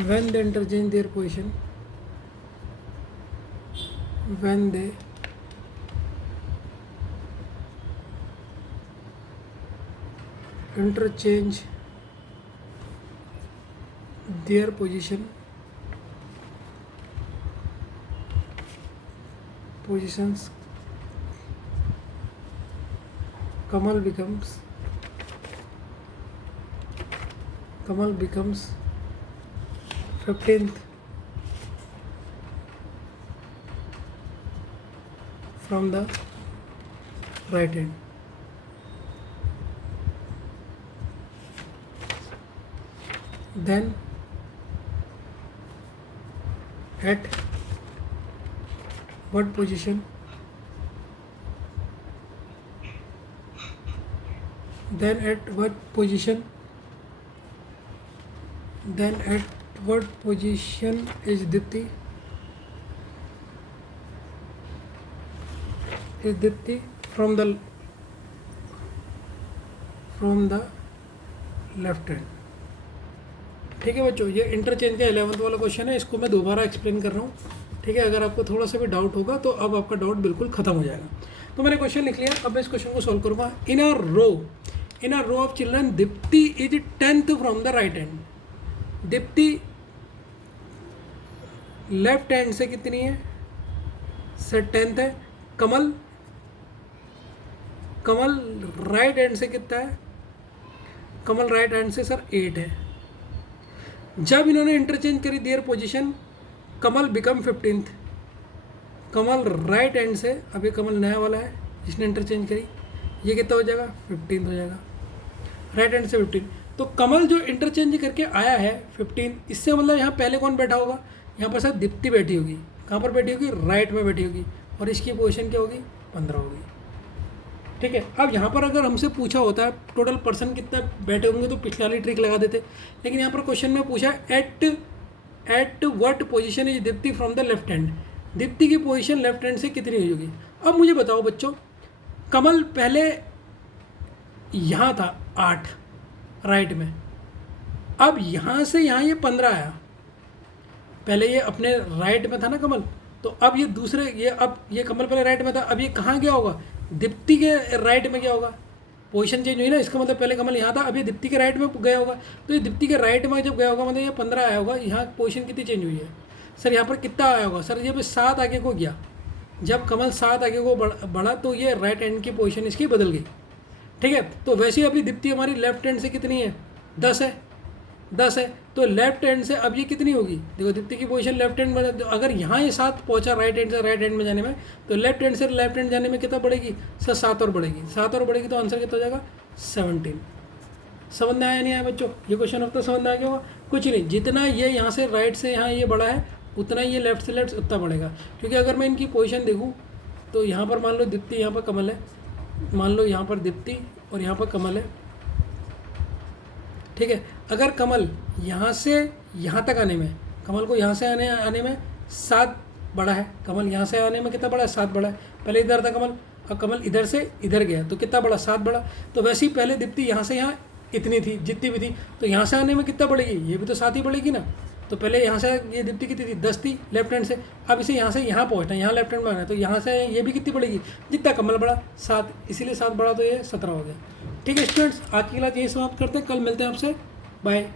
When they interchange their position, when they interchange their positions, Kamal becomes 15th from the right hand. Then at what position? Then at what position is Dipti? Is Dipti from the left hand? ठीक है बच्चों, ये interchange का 11th वाला question है, इसको मैं दोबारा एक्सप्लेन कर रहा हूँ, ठीक है। अगर आपको थोड़ा सा भी डाउट होगा तो अब आपका डाउट बिल्कुल खत्म हो जाएगा। तो मैंने क्वेश्चन लिख लिया, अब मैं इस क्वेश्चन को सॉल्व करूँगा। In a row of children Deepti is 10th from the right hand. Deepti left hand से कितनी है सर 10th है। कमल कमल राइट हैंड से कितना है, कमल राइट हैंड से सर 8 है। जब इन्होंने इंटरचेंज करी their position, Kamal become 15th। Kamal right hand से, अभी कमल नया वाला है जिसने इंटरचेंज करी, ये कितना हो जाएगा 15th हो जाएगा, राइट हैंड से 15। तो कमल जो इंटरचेंज करके आया है 15, इससे मतलब यहाँ पहले कौन बैठा होगा, यहाँ पर सर दीप्ति बैठी होगी। कहाँ पर बैठी होगी, राइट में बैठी होगी, और इसकी पोजीशन क्या होगी 15 होगी। ठीक है, अब यहाँ पर अगर हमसे पूछा होता है टोटल पर्सन कितना बैठे होंगे तो पिछले वाली ट्रिक लगा देते, लेकिन यहाँ पर क्वेश्चन में पूछा at what position is Deepti from the left hand. Dipti की पोजीशन लेफ्ट हैंड से कितनी होगी। अब मुझे बताओ बच्चों, कमल पहले यहाँ था 8 राइट में, अब यहाँ से यहाँ ये 15 आया, पहले ये अपने राइट में था ना कमल, तो अब ये दूसरे अब ये कमल पहले राइट में था, अब ये कहाँ गया होगा, दीप्ति के राइट में गया होगा। पोजीशन चेंज हुई ना, इसका मतलब पहले कमल यहाँ था, अभी दीप्ति के राइट में गया होगा, तो ये दीप्ति के राइट में जब गया होगा मतलब ये 15 आया होगा। यहाँ पोजीशन कितनी चेंज हुई है सर, यहाँ पर कितना आया होगा सर, ये 7 आगे को गया। जब कमल 7 आगे को बढ़ा तो ये राइट हैंड की पोजीशन इसकी बदल गई। ठीक है, तो वैसे ही अभी दीप्ति हमारी लेफ्ट हैंड से कितनी है 10 है, 10 है, तो लेफ्ट हैंड से अब ये कितनी होगी, देखो दीप्ति की पोजीशन लेफ्ट हैंड में, तो अगर यहाँ ये 7 पहुँचा राइट हैंड से राइट हैंड में जाने में, तो लेफ्ट हैंड से लेफ्ट हैंड जाने में कितना बढ़ेगी सर 7 और बढ़ेगी, 7 और बढ़ेगी, तो आंसर कितना हो जाएगा 17। समझ में आया नहीं आया बच्चों, ये क्वेश्चन अब तो समझ में आ गया होगा। कुछ नहीं, जितना ये यहाँ से राइट से यहाँ ये बड़ा है उतना ये लेफ्ट से लेफ्ट उतना बढ़ेगा, क्योंकि अगर मैं इनकी पोजीशन देखूँ तो यहाँ पर मान लो दीप्ति, यहाँ पर कमल है, मान लो यहाँ पर दीप्ति और यहाँ पर कमल है। ठीक है, अगर कमल यहाँ से यहाँ तक आने में, कमल को यहाँ से आने में 7 बड़ा है, कमल यहाँ से आने में कितना बड़ा है 7 बड़ा है, पहले इधर था कमल, अब कमल इधर से इधर गया तो कितना बड़ा 7 बड़ा। तो वैसे ही पहले दीप्ति यहाँ से यहाँ इतनी थी जितनी भी थी, तो यहाँ से आने में कितना बढ़ेगी, ये भी तो 7 ही बढ़ेगी ना। तो पहले यहाँ से ये दीप्ति कितनी थी 10 थी लेफ्ट हैंड से, अब इसे यहाँ से यहाँ पहुँचना, यहाँ लेफ्ट हैंड में आना है, तो यहाँ से ये भी कितनी बढ़ेगी जितना कमल बड़ा 7, इसीलिए 7 बड़ा, तो ये 17 हो गया। ठीक है स्टूडेंट्स, आज की क्लास यही समाप्त करते हैं, कल मिलते हैं आपसे, बाय।